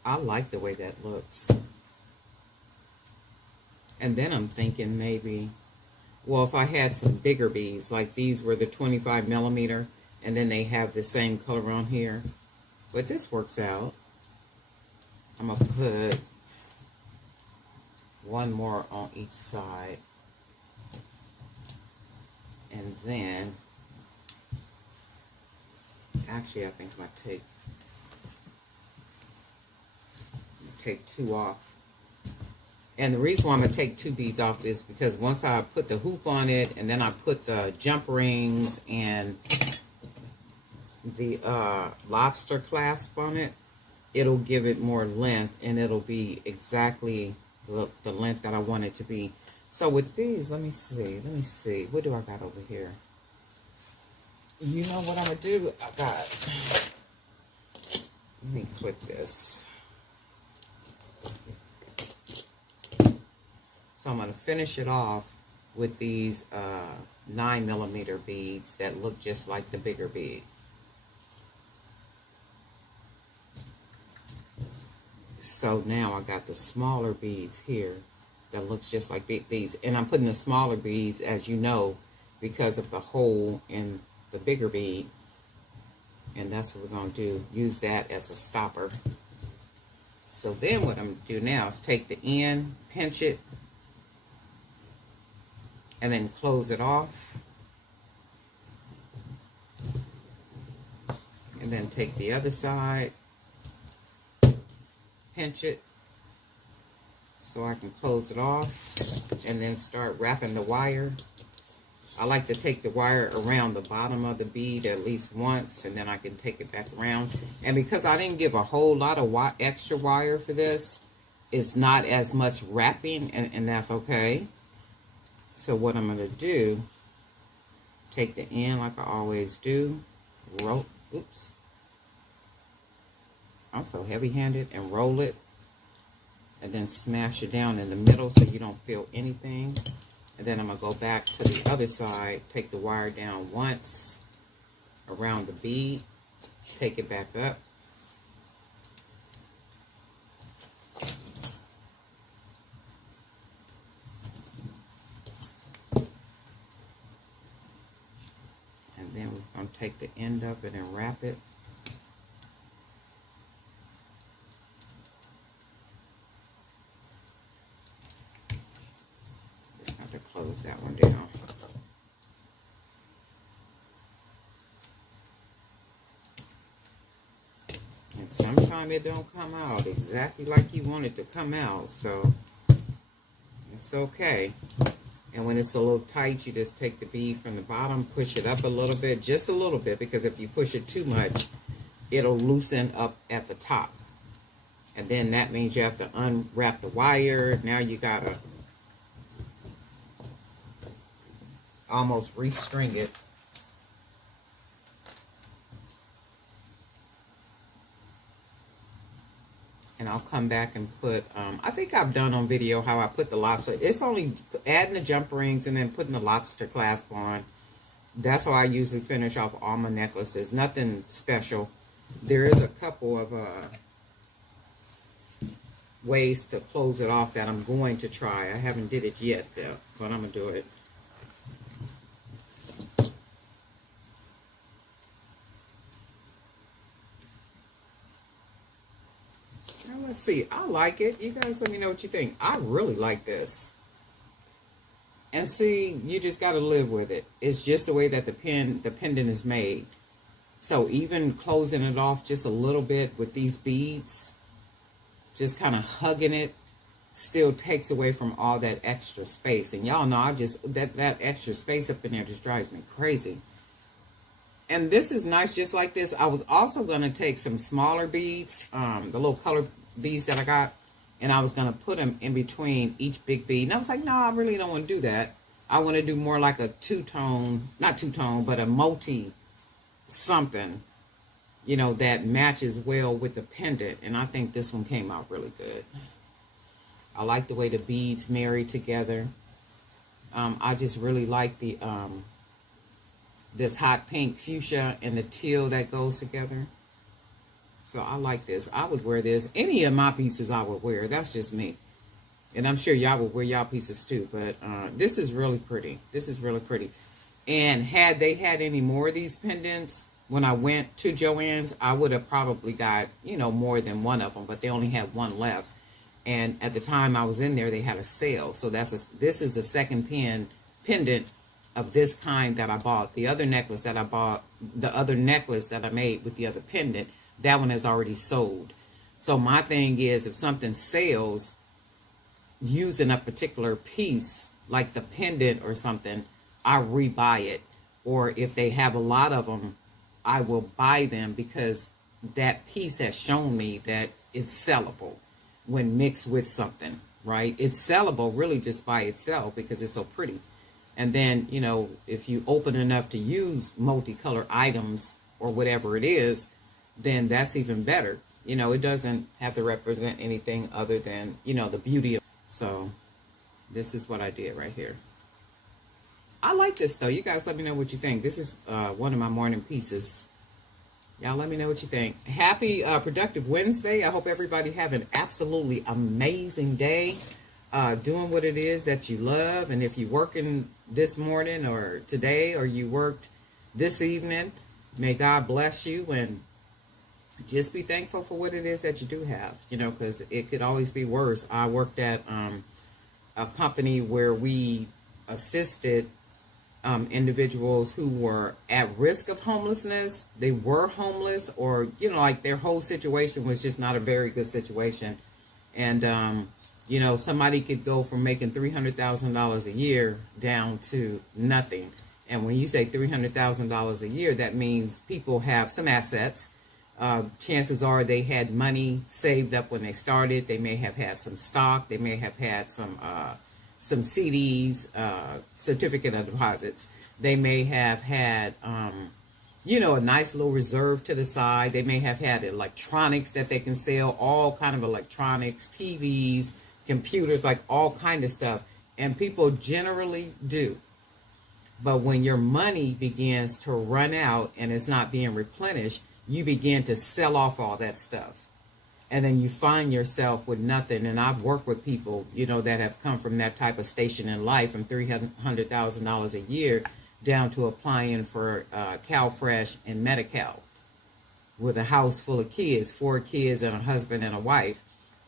I like the way that looks. And then I'm thinking maybe, well, if I had some bigger beads, like these were the 25mm, and then they have the same color on here. But this works out. I'm going to put 1 more on each side. And then, actually, I think I'm going to take 2 off. And the reason why I'm going to take 2 beads off is because once I put the hoop on it, and then I put the jump rings and the lobster clasp on it, it'll give it more length, and it'll be exactly the length that I want it to be. So with these, let me see. What do I got over here? You know what I'm going to do? Let me clip this. So I'm going to finish it off with these 9mm beads that look just like the bigger bead. So now I got the smaller beads here that looks just like these. And I'm putting the smaller beads, as you know, because of the hole in the bigger bead. And that's what we're going to do. Use that as a stopper. So then what I'm going to do now is take the end, pinch it, and then close it off. And then take the other side, pinch it so I can close it off, and then start wrapping the wire. I like to take the wire around the bottom of the bead at least once, and then I can take it back around. And because I didn't give a whole lot of extra wire for this, it's not as much wrapping, and that's okay. So what I'm going to do, take the end like I always do, roll, oops, I'm so heavy-handed, and roll it, and then smash it down in the middle so you don't feel anything. And then I'm going to go back to the other side, take the wire down once around the bead, take it back up. And then we're going to take the end of it and wrap it. Just have to close that one down. And sometimes it don't come out exactly like you want it to come out, so it's okay. And when it's a little tight, you just take the bead from the bottom, push it up a little bit, just a little bit, because if you push it too much, it'll loosen up at the top. And then that means you have to unwrap the wire. Now you gotta almost restring it. And I'll come back and put, I think I've done on video how I put the lobster. It's only adding the jump rings and then putting the lobster clasp on. That's how I usually finish off all my necklaces. Nothing special. There is a couple of ways to close it off that I'm going to try. I haven't did it yet though, but I'm going to do it. Let's see. I like it. You guys let me know what you think. I really like this. And see, you just got to live with it. It's just the way that the pendant is made. So even closing it off just a little bit with these beads, just kind of hugging it, still takes away from all that extra space. And y'all know I just, that extra space up in there just drives me crazy. And this is nice just like this. I was also going to take some smaller beads, the little color beads that I got, and I was going to put them in between each big bead. And I was like, no, I really don't want to do that. I want to do more like a two-tone, not two-tone, but a multi something, you know, that matches well with the pendant. And I think this one came out really good. I like the way the beads marry together. I just really like the this hot pink fuchsia and the teal that goes together. So I like this. I would wear this. Any of my pieces I would wear. That's just me. And I'm sure y'all would wear y'all pieces too. But this is really pretty. This is really pretty. And had they had any more of these pendants, when I went to Joann's, I would have probably got, you know, more than one of them. But they only had one left. And at the time I was in there, they had a sale. So this is the second pendant of this kind that I bought. The other necklace that I bought, the other necklace that I made with the other pendant, that one is already sold. So my thing is, if something sells using a particular piece, like the pendant or something, I rebuy it. Or if they have a lot of them, I will buy them because that piece has shown me that it's sellable when mixed with something, right? It's sellable really just by itself because it's so pretty. And then, you know, if you open enough to use multicolor items or whatever it is, then that's even better. You know, it doesn't have to represent anything other than, you know, the beauty of it. So this is what I did right here. I like this though. You guys let me know what you think. This is one of my morning pieces. Y'all let me know what you think. Happy productive Wednesday. I hope everybody have an absolutely amazing day doing what it is that you love. And if you're working this morning or today, or you worked this evening, may God bless you, and just be thankful for what it is that you do have, you know, because it could always be worse. I worked at a company where we assisted individuals who were at risk of homelessness. They were homeless, or, you know, like their whole situation was just not a very good situation. And, you know, somebody could go from making $300,000 a year down to nothing. And when you say $300,000 a year, that means people have some assets. Chances are they had money saved up when they started. They may have had some stock. They may have had some CDs, certificate of deposits. They may have had, you know, a nice little reserve to the side. They may have had electronics that they can sell, all kind of electronics, TVs, computers, like all kind of stuff. And people generally do. But when your money begins to run out and it's not being replenished, you begin to sell off all that stuff. And then you find yourself with nothing. And I've worked with people, you know, that have come from that type of station in life, from $300,000 a year down to applying for CalFresh and Medi-Cal with a house full of kids, 4 kids and a husband and a wife.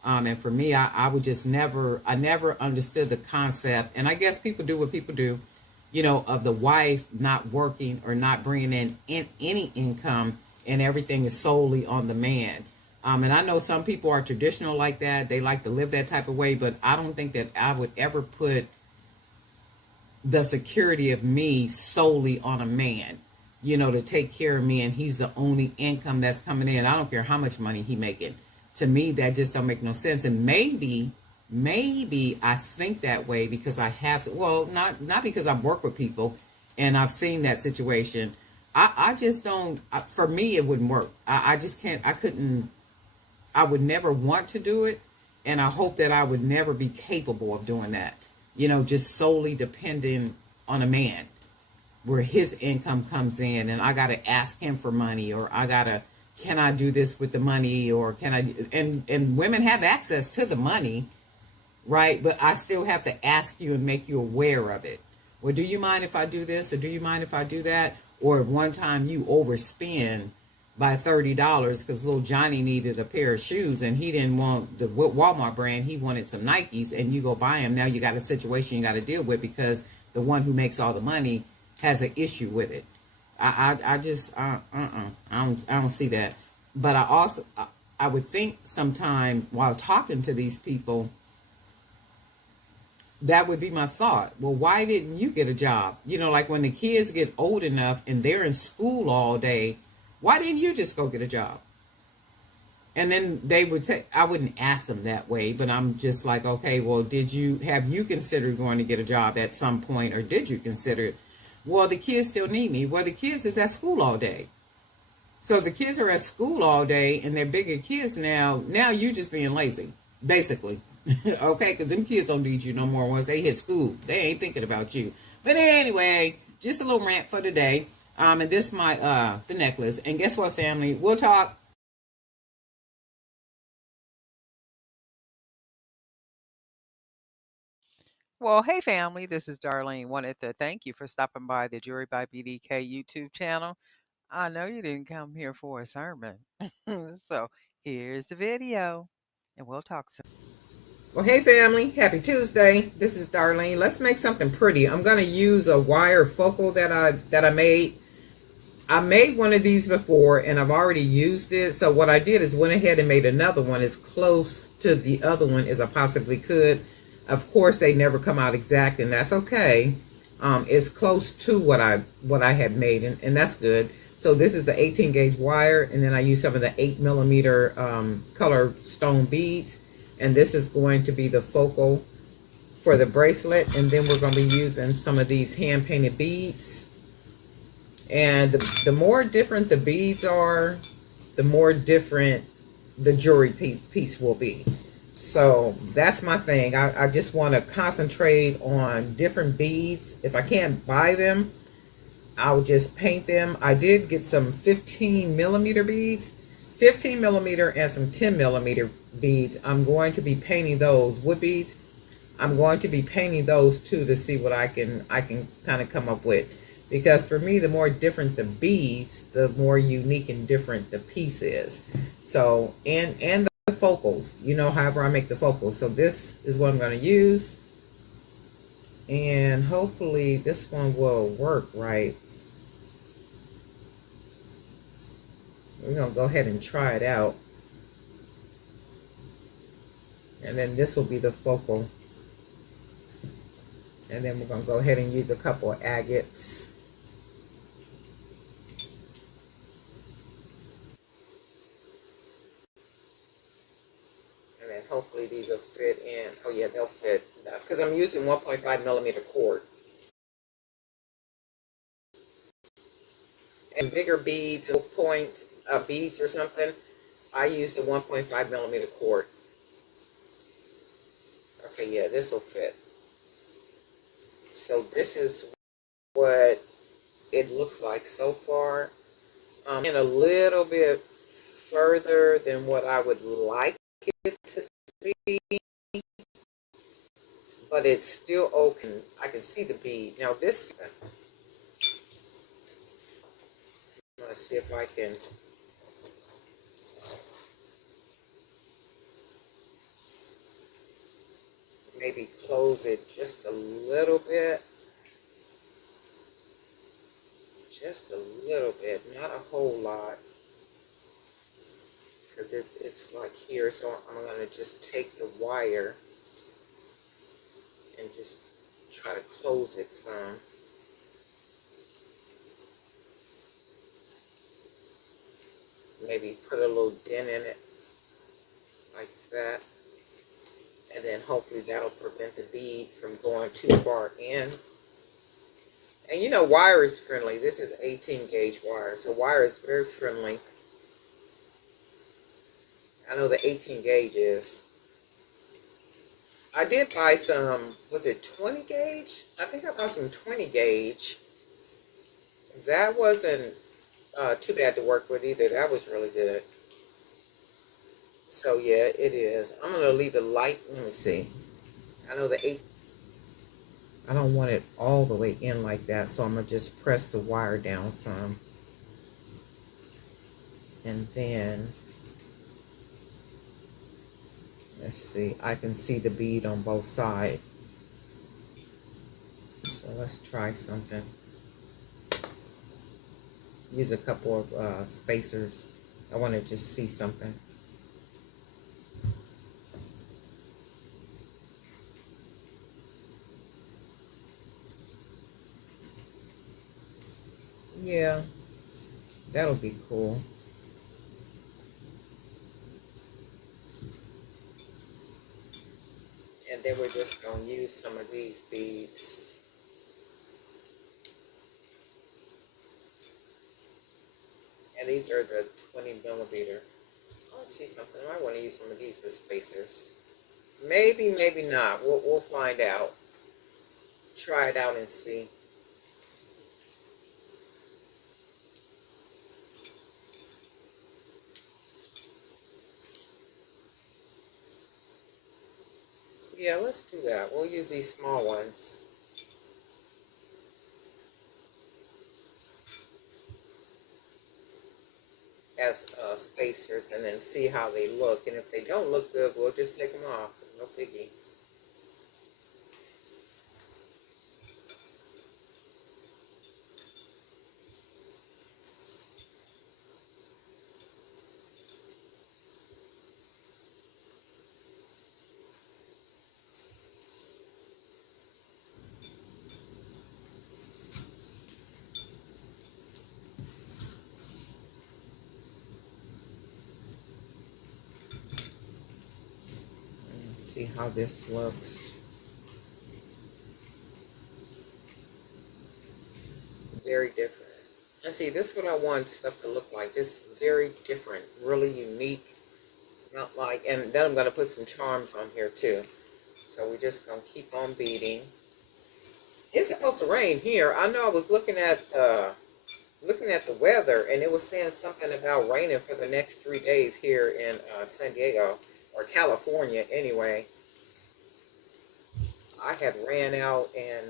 And for me, I would just never understood the concept. And I guess people do what people do, you know, of the wife not working or not bringing in any income, and everything is solely on the man. And I know some people are traditional like that. They like to live that type of way, but I don't think that I would ever put the security of me solely on a man, you know, to take care of me, and he's the only income that's coming in. I don't care how much money he making. To me, that just don't make no sense. And maybe I think that way because I have, well, not because I've worked with people and I've seen that situation. I just don't, for me, it wouldn't work. I just can't, I would never want to do it. And I hope that I would never be capable of doing that. You know, just solely depending on a man where his income comes in and I got to ask him for money, or can I do this with the money, or can I, and women have access to the money, right? But I still have to ask you and make you aware of it. Well, do you mind if I do this, or do you mind if I do that? Or if one time you overspend by $30 because little Johnny needed a pair of shoes and he didn't want the Walmart brand, he wanted some Nikes, and you go buy them. Now you got a situation you got to deal with because the one who makes all the money has an issue with it. I don't see that. But I would think sometime while talking to these people, that would be my thought. Well, why didn't you get a job? You know, like when the kids get old enough and they're in school all day, why didn't you just go get a job? And then they would say, I wouldn't ask them that way, but I'm just like, okay, well, have you considered going to get a job at some point, or did you consider it? Well, the kids still need me. Well, the kids is at school all day. So if the kids are at school all day and they're bigger kids now you just being lazy, basically. Okay, because them kids don't need you no more once they hit school. They ain't thinking about you. But anyway, just a little rant for today. And this is my the necklace. And guess what, family? We'll talk. Well, hey family, this is Darlene. Wanted to thank you for stopping by the Jewelry by BDK YouTube channel. I know you didn't come here for a sermon. So here's the video, and we'll talk soon. Well, hey family, happy Tuesday. This is Darlene. Let's make something pretty. I'm going to use a wire focal that I made. I made one of these before and I've already used it. So what I did is went ahead and made another one as close to the other one as I possibly could. Of course, they never come out exact, and that's okay. It's close to what I had made, and that's good. So this is the 18 gauge wire, and then I use some of the 8mm color stone beads, and this is going to be the focal for the bracelet. And then we're going to be using some of these hand painted beads. And the more different the beads are, the more different the jewelry piece will be. So that's my thing. I just want to concentrate on different beads. If I can't buy them, I'll just paint them. I did get some 15 millimeter beads, 15 millimeter and some 10 millimeter beads. I'm going to be painting those wood beads. I'm going to be painting those too to see what I can kind of come up with. Because for me, the more different the beads, the more unique and different the piece is. So, and the focals, however I make the focals. So this is what I'm going to use. And hopefully this one will work right. We're going to go ahead and try it out. And then this will be the focal. And then we're going to go ahead and use a couple of agates. And then hopefully these will fit in. Oh yeah, they'll fit. Because I'm using 1.5 millimeter cord. And bigger beads, point beads or something, I use the 1.5 millimeter cord. Okay, yeah, this will fit. So this is what it looks like so far. And a little bit further than what I would like it to be, but it's still open. I can see the bead. Now this, I'm gonna see if I can maybe close it just a little bit. Just a little bit, not a whole lot. Because it's like here, so I'm going to just take the wire and just try to close it some. Maybe put a little dent in it like that. And then hopefully that'll prevent the bead from going too far in. And wire is friendly. This is 18 gauge wire, so wire is very friendly. I know the 18 gauge is. I did buy some, was it 20 gauge? I think I bought some 20 gauge. That wasn't too bad to work with either. That was really good. So yeah, it is. I'm gonna leave it light. Let me see. I know the 8. I don't want it all the way in like that, so I'm gonna just press the wire down some, and then let's see. I can see the bead on both sides. So let's try something. Use a couple of spacers. I want to just see something. Yeah, that'll be cool. And then we're just going to use some of these beads. And these are the 20 millimeter. I see something. I might want to use some of these as spacers. Maybe, maybe not. We'll find out. Try it out and see. Yeah, let's do that. We'll use these small ones as spacers and then see how they look. And if they don't look good, we'll just take them off. No biggie. And see how this looks. Very different. And see, this is what I want stuff to look like. Just very different, really unique. Not like, and then I'm going to put some charms on here too. So we're just going to keep on beading. It's supposed to rain here. I know I was looking at the weather, and it was saying something about raining for the next 3 days here in San Diego, or California anyway. I had ran out and,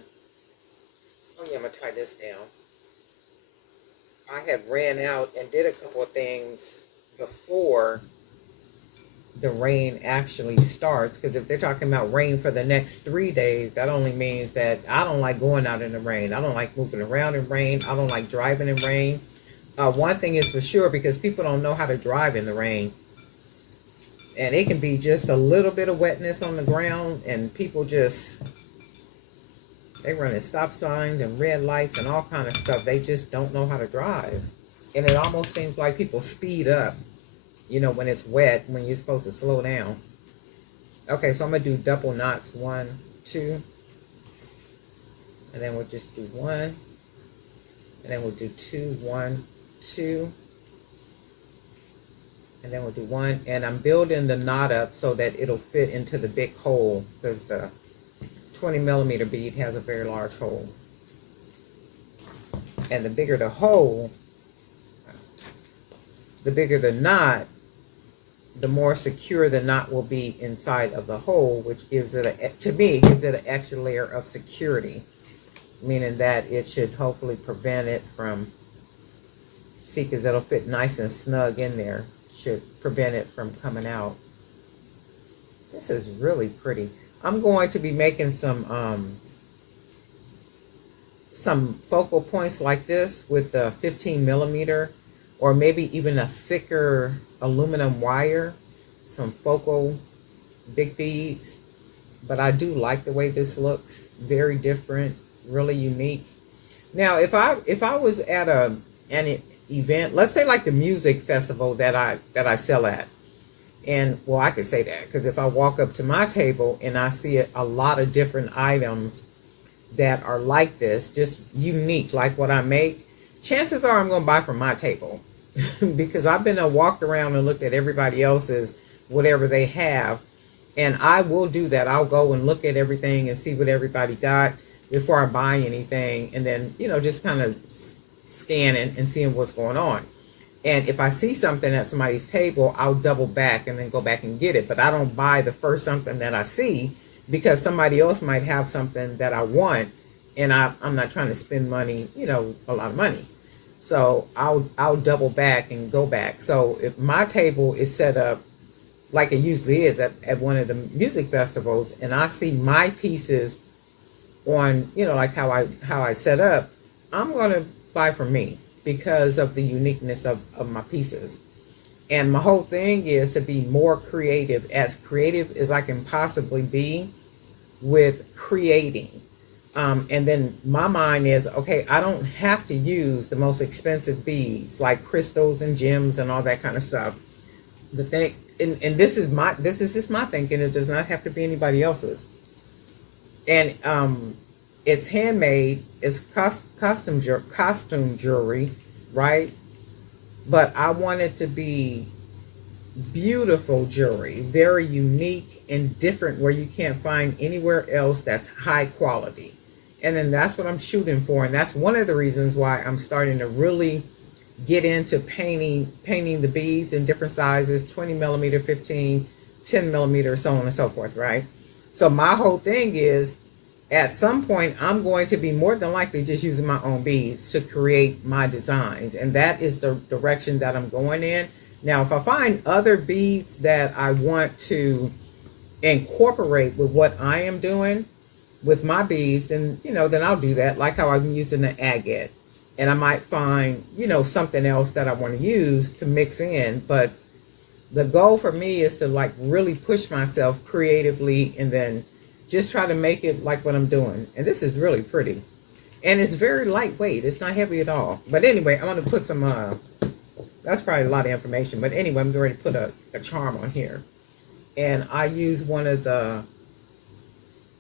oh yeah, I'm going to tie this down. I had ran out and did a couple of things before the rain actually starts, because if they're talking about rain for the next 3 days, that only means that I don't like going out in the rain. I don't like moving around in rain. I don't like driving in rain. One thing is for sure, because people don't know how to drive in the rain, and it can be just a little bit of wetness on the ground, and people just, they run at stop signs and red lights and all kind of stuff. They just don't know how to drive, and it almost seems like people speed up, you know, when it's wet, when you're supposed to slow down. Okay, so I'm gonna do double knots, 1, 2, and then we'll just do 1, and then we'll do 2, 1, 2, and then we'll do 1, and I'm building the knot up so that it'll fit into the big hole, because the 20mm bead has a very large hole, and the bigger the hole, the bigger the knot, the more secure the knot will be inside of the hole, which gives it to me, gives it an extra layer of security, meaning that it should hopefully prevent it from, see, because it'll fit nice and snug in there, should prevent it from coming out. This is really pretty. I'm going to be making some focal points like this with a 15mm, or maybe even a thicker aluminum wire, some focal big beads. But I do like the way this looks. Very different, really unique. Now, if I was at an event, let's say like the music festival that I sell at, and well, I could say that because if I walk up to my table and I see a lot of different items that are like this, just unique, like what I make, chances are I'm going to buy from my table. Because I've been walked around and looked at everybody else's whatever they have, and I will do that. I'll go and look at everything and see what everybody got before I buy anything, and then, you know, just kind of scanning and seeing what's going on. And if I see something at somebody's table, I'll double back and then go back and get it. But I don't buy the first something that I see, because somebody else might have something that I want, and I'm not trying to spend money, you know, a lot of money. So I'll double back and go back. So if my table is set up like it usually is at one of the music festivals, and I see my pieces on, you know, like how I set up, I'm gonna buy from me because of the uniqueness of my pieces. And my whole thing is to be more creative as I can possibly be with creating. And then my mind is, okay, I don't have to use the most expensive beads like crystals and gems and all that kind of stuff. The thing, and this is just my thinking. It does not have to be anybody else's. And it's handmade. It's costume jewelry, right? But I want it to be beautiful jewelry, very unique and different, where you can't find anywhere else, that's high quality. And then that's what I'm shooting for, and that's one of the reasons why I'm starting to really get into painting the beads in different sizes, 20mm, 15, 10mm, so on and so forth, right? So my whole thing is, at some point, I'm going to be more than likely just using my own beads to create my designs, and that is the direction that I'm going in. Now, if I find other beads that I want to incorporate with what I am doing with my beads, then, you know, then I'll do that, like how I'm using the agate. And I might find, you know, something else that I want to use to mix in. But the goal for me is to like really push myself creatively, and then just try to make it like what I'm doing. And this is really pretty. And it's very lightweight. It's not heavy at all. But anyway, I'm going to put some, that's probably a lot of information. But anyway, I'm going to put a charm on here. And I use one of the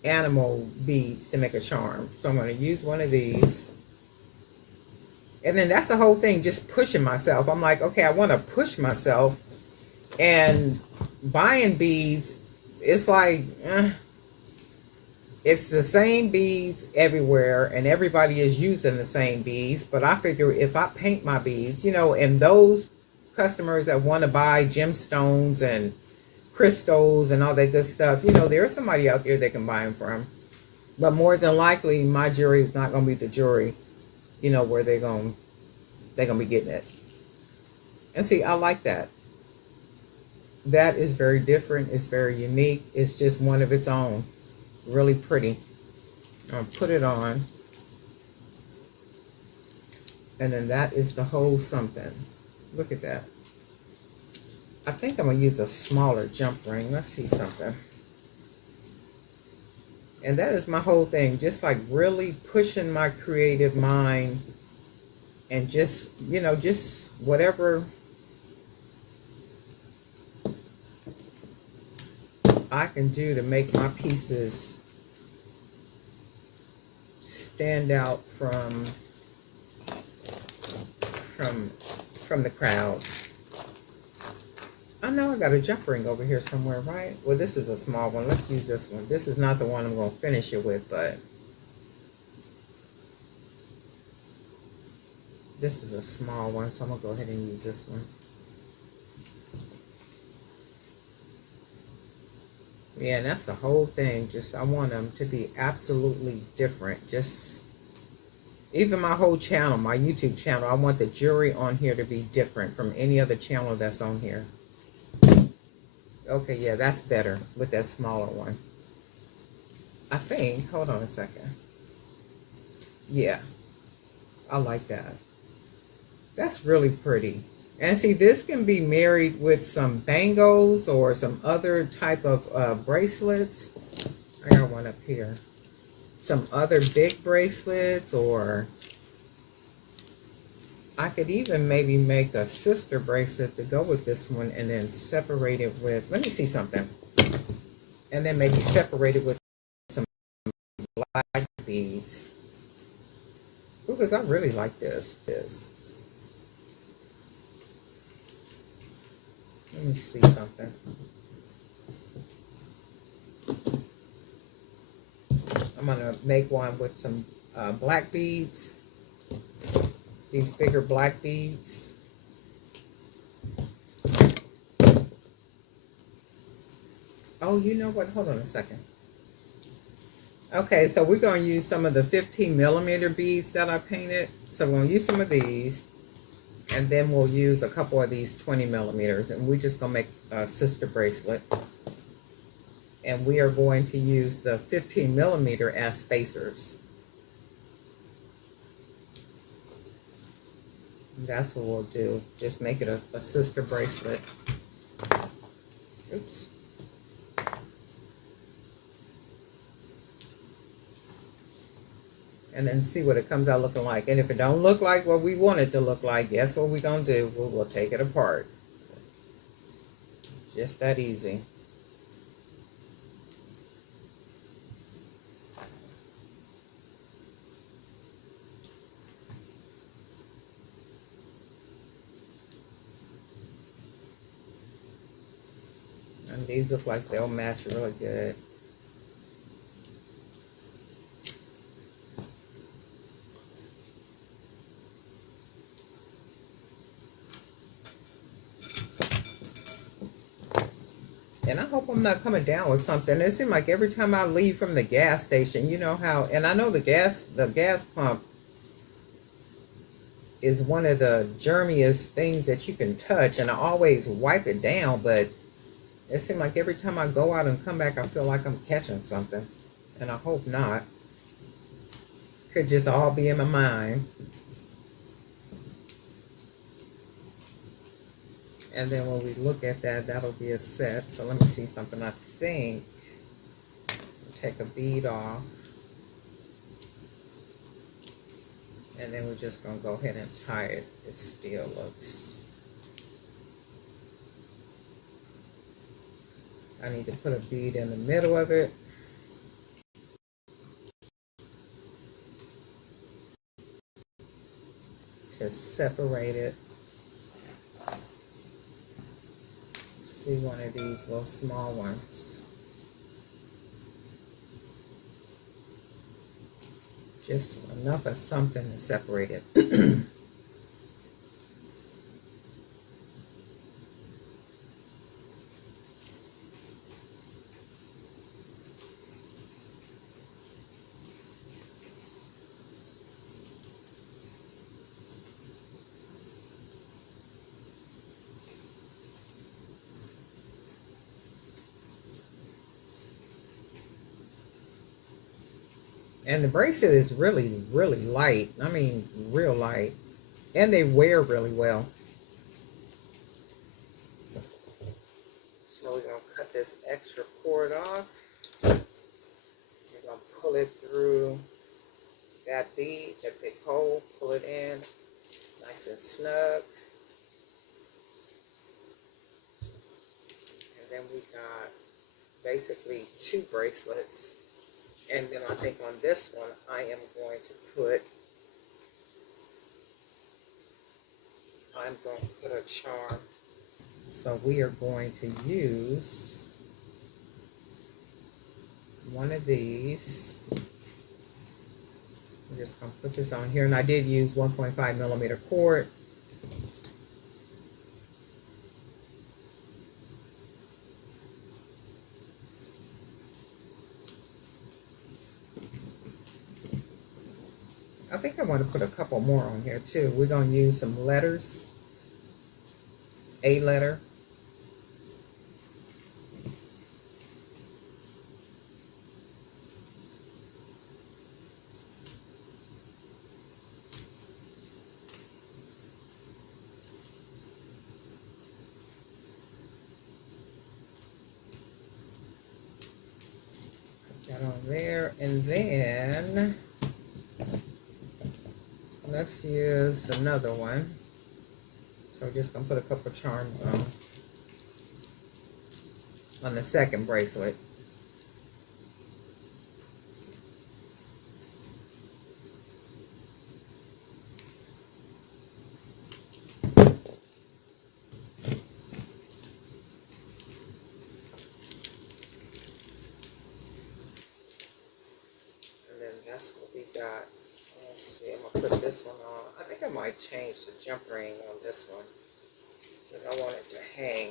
animal beads to make a charm. So I'm going to use one of these. And then that's the whole thing, just pushing myself. I'm like, okay, I want to push myself and buying beads, it's like, it's the same beads everywhere and everybody is using the same beads. But I figure if I paint my beads, and those customers that want to buy gemstones and crystals and all that good stuff, there's somebody out there that can buy them from. But more than likely, my jewelry is not going to be the jewelry, where they're gonna be getting it. And see, I like that. That is very different. It's very unique. It's just one of its own. Really pretty. I'll put it on. And then that is the whole something. Look at that. I think I'm going to use a smaller jump ring. Let's see something. And that is my whole thing. Just like really pushing my creative mind and just, just whatever I can do to make my pieces stand out from the crowd. I know I got a jump ring over here somewhere, right? Well, this is a small one. Let's use this one. This is not the one I'm going to finish it with, but this is a small one, so I'm going to go ahead and use this one. Yeah, and that's the whole thing. Just, I want them to be absolutely different. Just, even my whole channel, my YouTube channel, I want the jewelry on here to be different from any other channel that's on here. Okay, yeah, that's better with that smaller one. I think, hold on a second. Yeah, I like that. That's really pretty. And see, this can be married with some bangles or some other type of bracelets. I got one up here. Some other big bracelets, or I could even maybe make a sister bracelet to go with this one and then separate it with, let me see something. And then maybe separate it with some black beads. Ooh, because I really like this. Let me see something. I'm going to make one with some black beads. These bigger black beads. Oh, you know what? Hold on a second. Okay, so we're going to use some of the 15 millimeter beads that I painted. So we're going to use some of these. And then we'll use a couple of these 20 millimeters. And we're just going to make a sister bracelet. And we are going to use the 15 millimeter as spacers. That's what we'll do. Just make it a sister bracelet. Oops. And then see what it comes out looking like. And if it don't look like what we want it to look like, guess what we're going to do? We'll take it apart. Just that easy. And these look like they'll match really good. And I hope I'm not coming down with something. It seems like every time I leave from the gas station, you know how, and I know the gas pump is one of the germiest things that you can touch, and I always wipe it down, but it seems like every time I go out and come back, I feel like I'm catching something. And I hope not. Could just all be in my mind. And then when we look at that, that'll be a set. So let me see something. I think take a bead off. And then we're just going to go ahead and tie it. It still looks... I need to put a bead in the middle of it. Just separate it. see one of these little small ones. Just enough of something to separate it. And the bracelet is really, really light. I mean, real light. And they wear really well. So we're going to cut this extra cord off. We're going to pull it through that bead, that big hole. Pull it in nice and snug. And then we got basically 2 bracelets. And then I think on this one, I am going to put a charm. So we are going to use one of these. I'm just going to put this on here. And I did use 1.5 millimeter cord. I think I want to put a couple more on here too. We're going to use some letters. A letter. Put that on there. And then let's use another one. So we're just going to put a couple charms on the second bracelet. And then that's what we got. Let's see, I'm going to put this one on. I think I might change the jump ring on this one, because I want it to hang.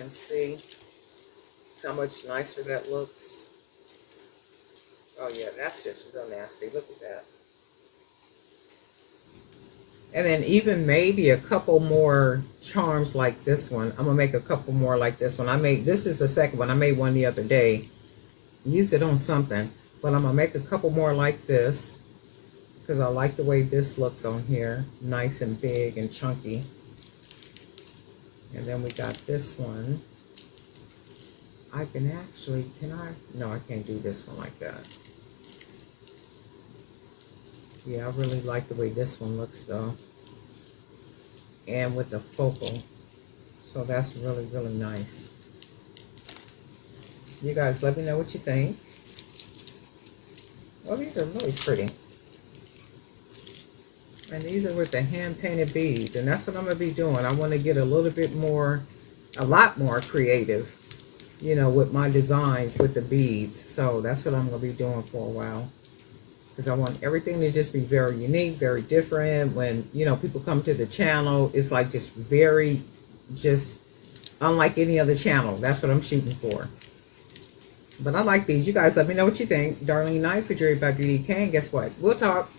And see how much nicer that looks. Oh yeah, that's just real nasty. Look at that. And then even maybe a couple more charms like this one. I'm gonna make a couple more like this one. This is the second one. I made one the other day. Use it on something. But I'm gonna make a couple more like this, because I like the way this looks on here. Nice and big and chunky. And then we got this one. I can actually, no, I can't do this one like that. Yeah, I really like the way this one looks though. And with the focal. So that's really, really nice. You guys let me know what you think. Well, these are really pretty. And these are with the hand-painted beads. And that's what I'm going to be doing. I want to get a lot more creative, you know, with my designs with the beads. So that's what I'm going to be doing for a while. Because I want everything to just be very unique, very different. When, you know, people come to the channel, it's like just very, just unlike any other channel. That's what I'm shooting for. But I like these. You guys let me know what you think. Darlene Knight for Jewelry by BDK. And guess what? We'll talk.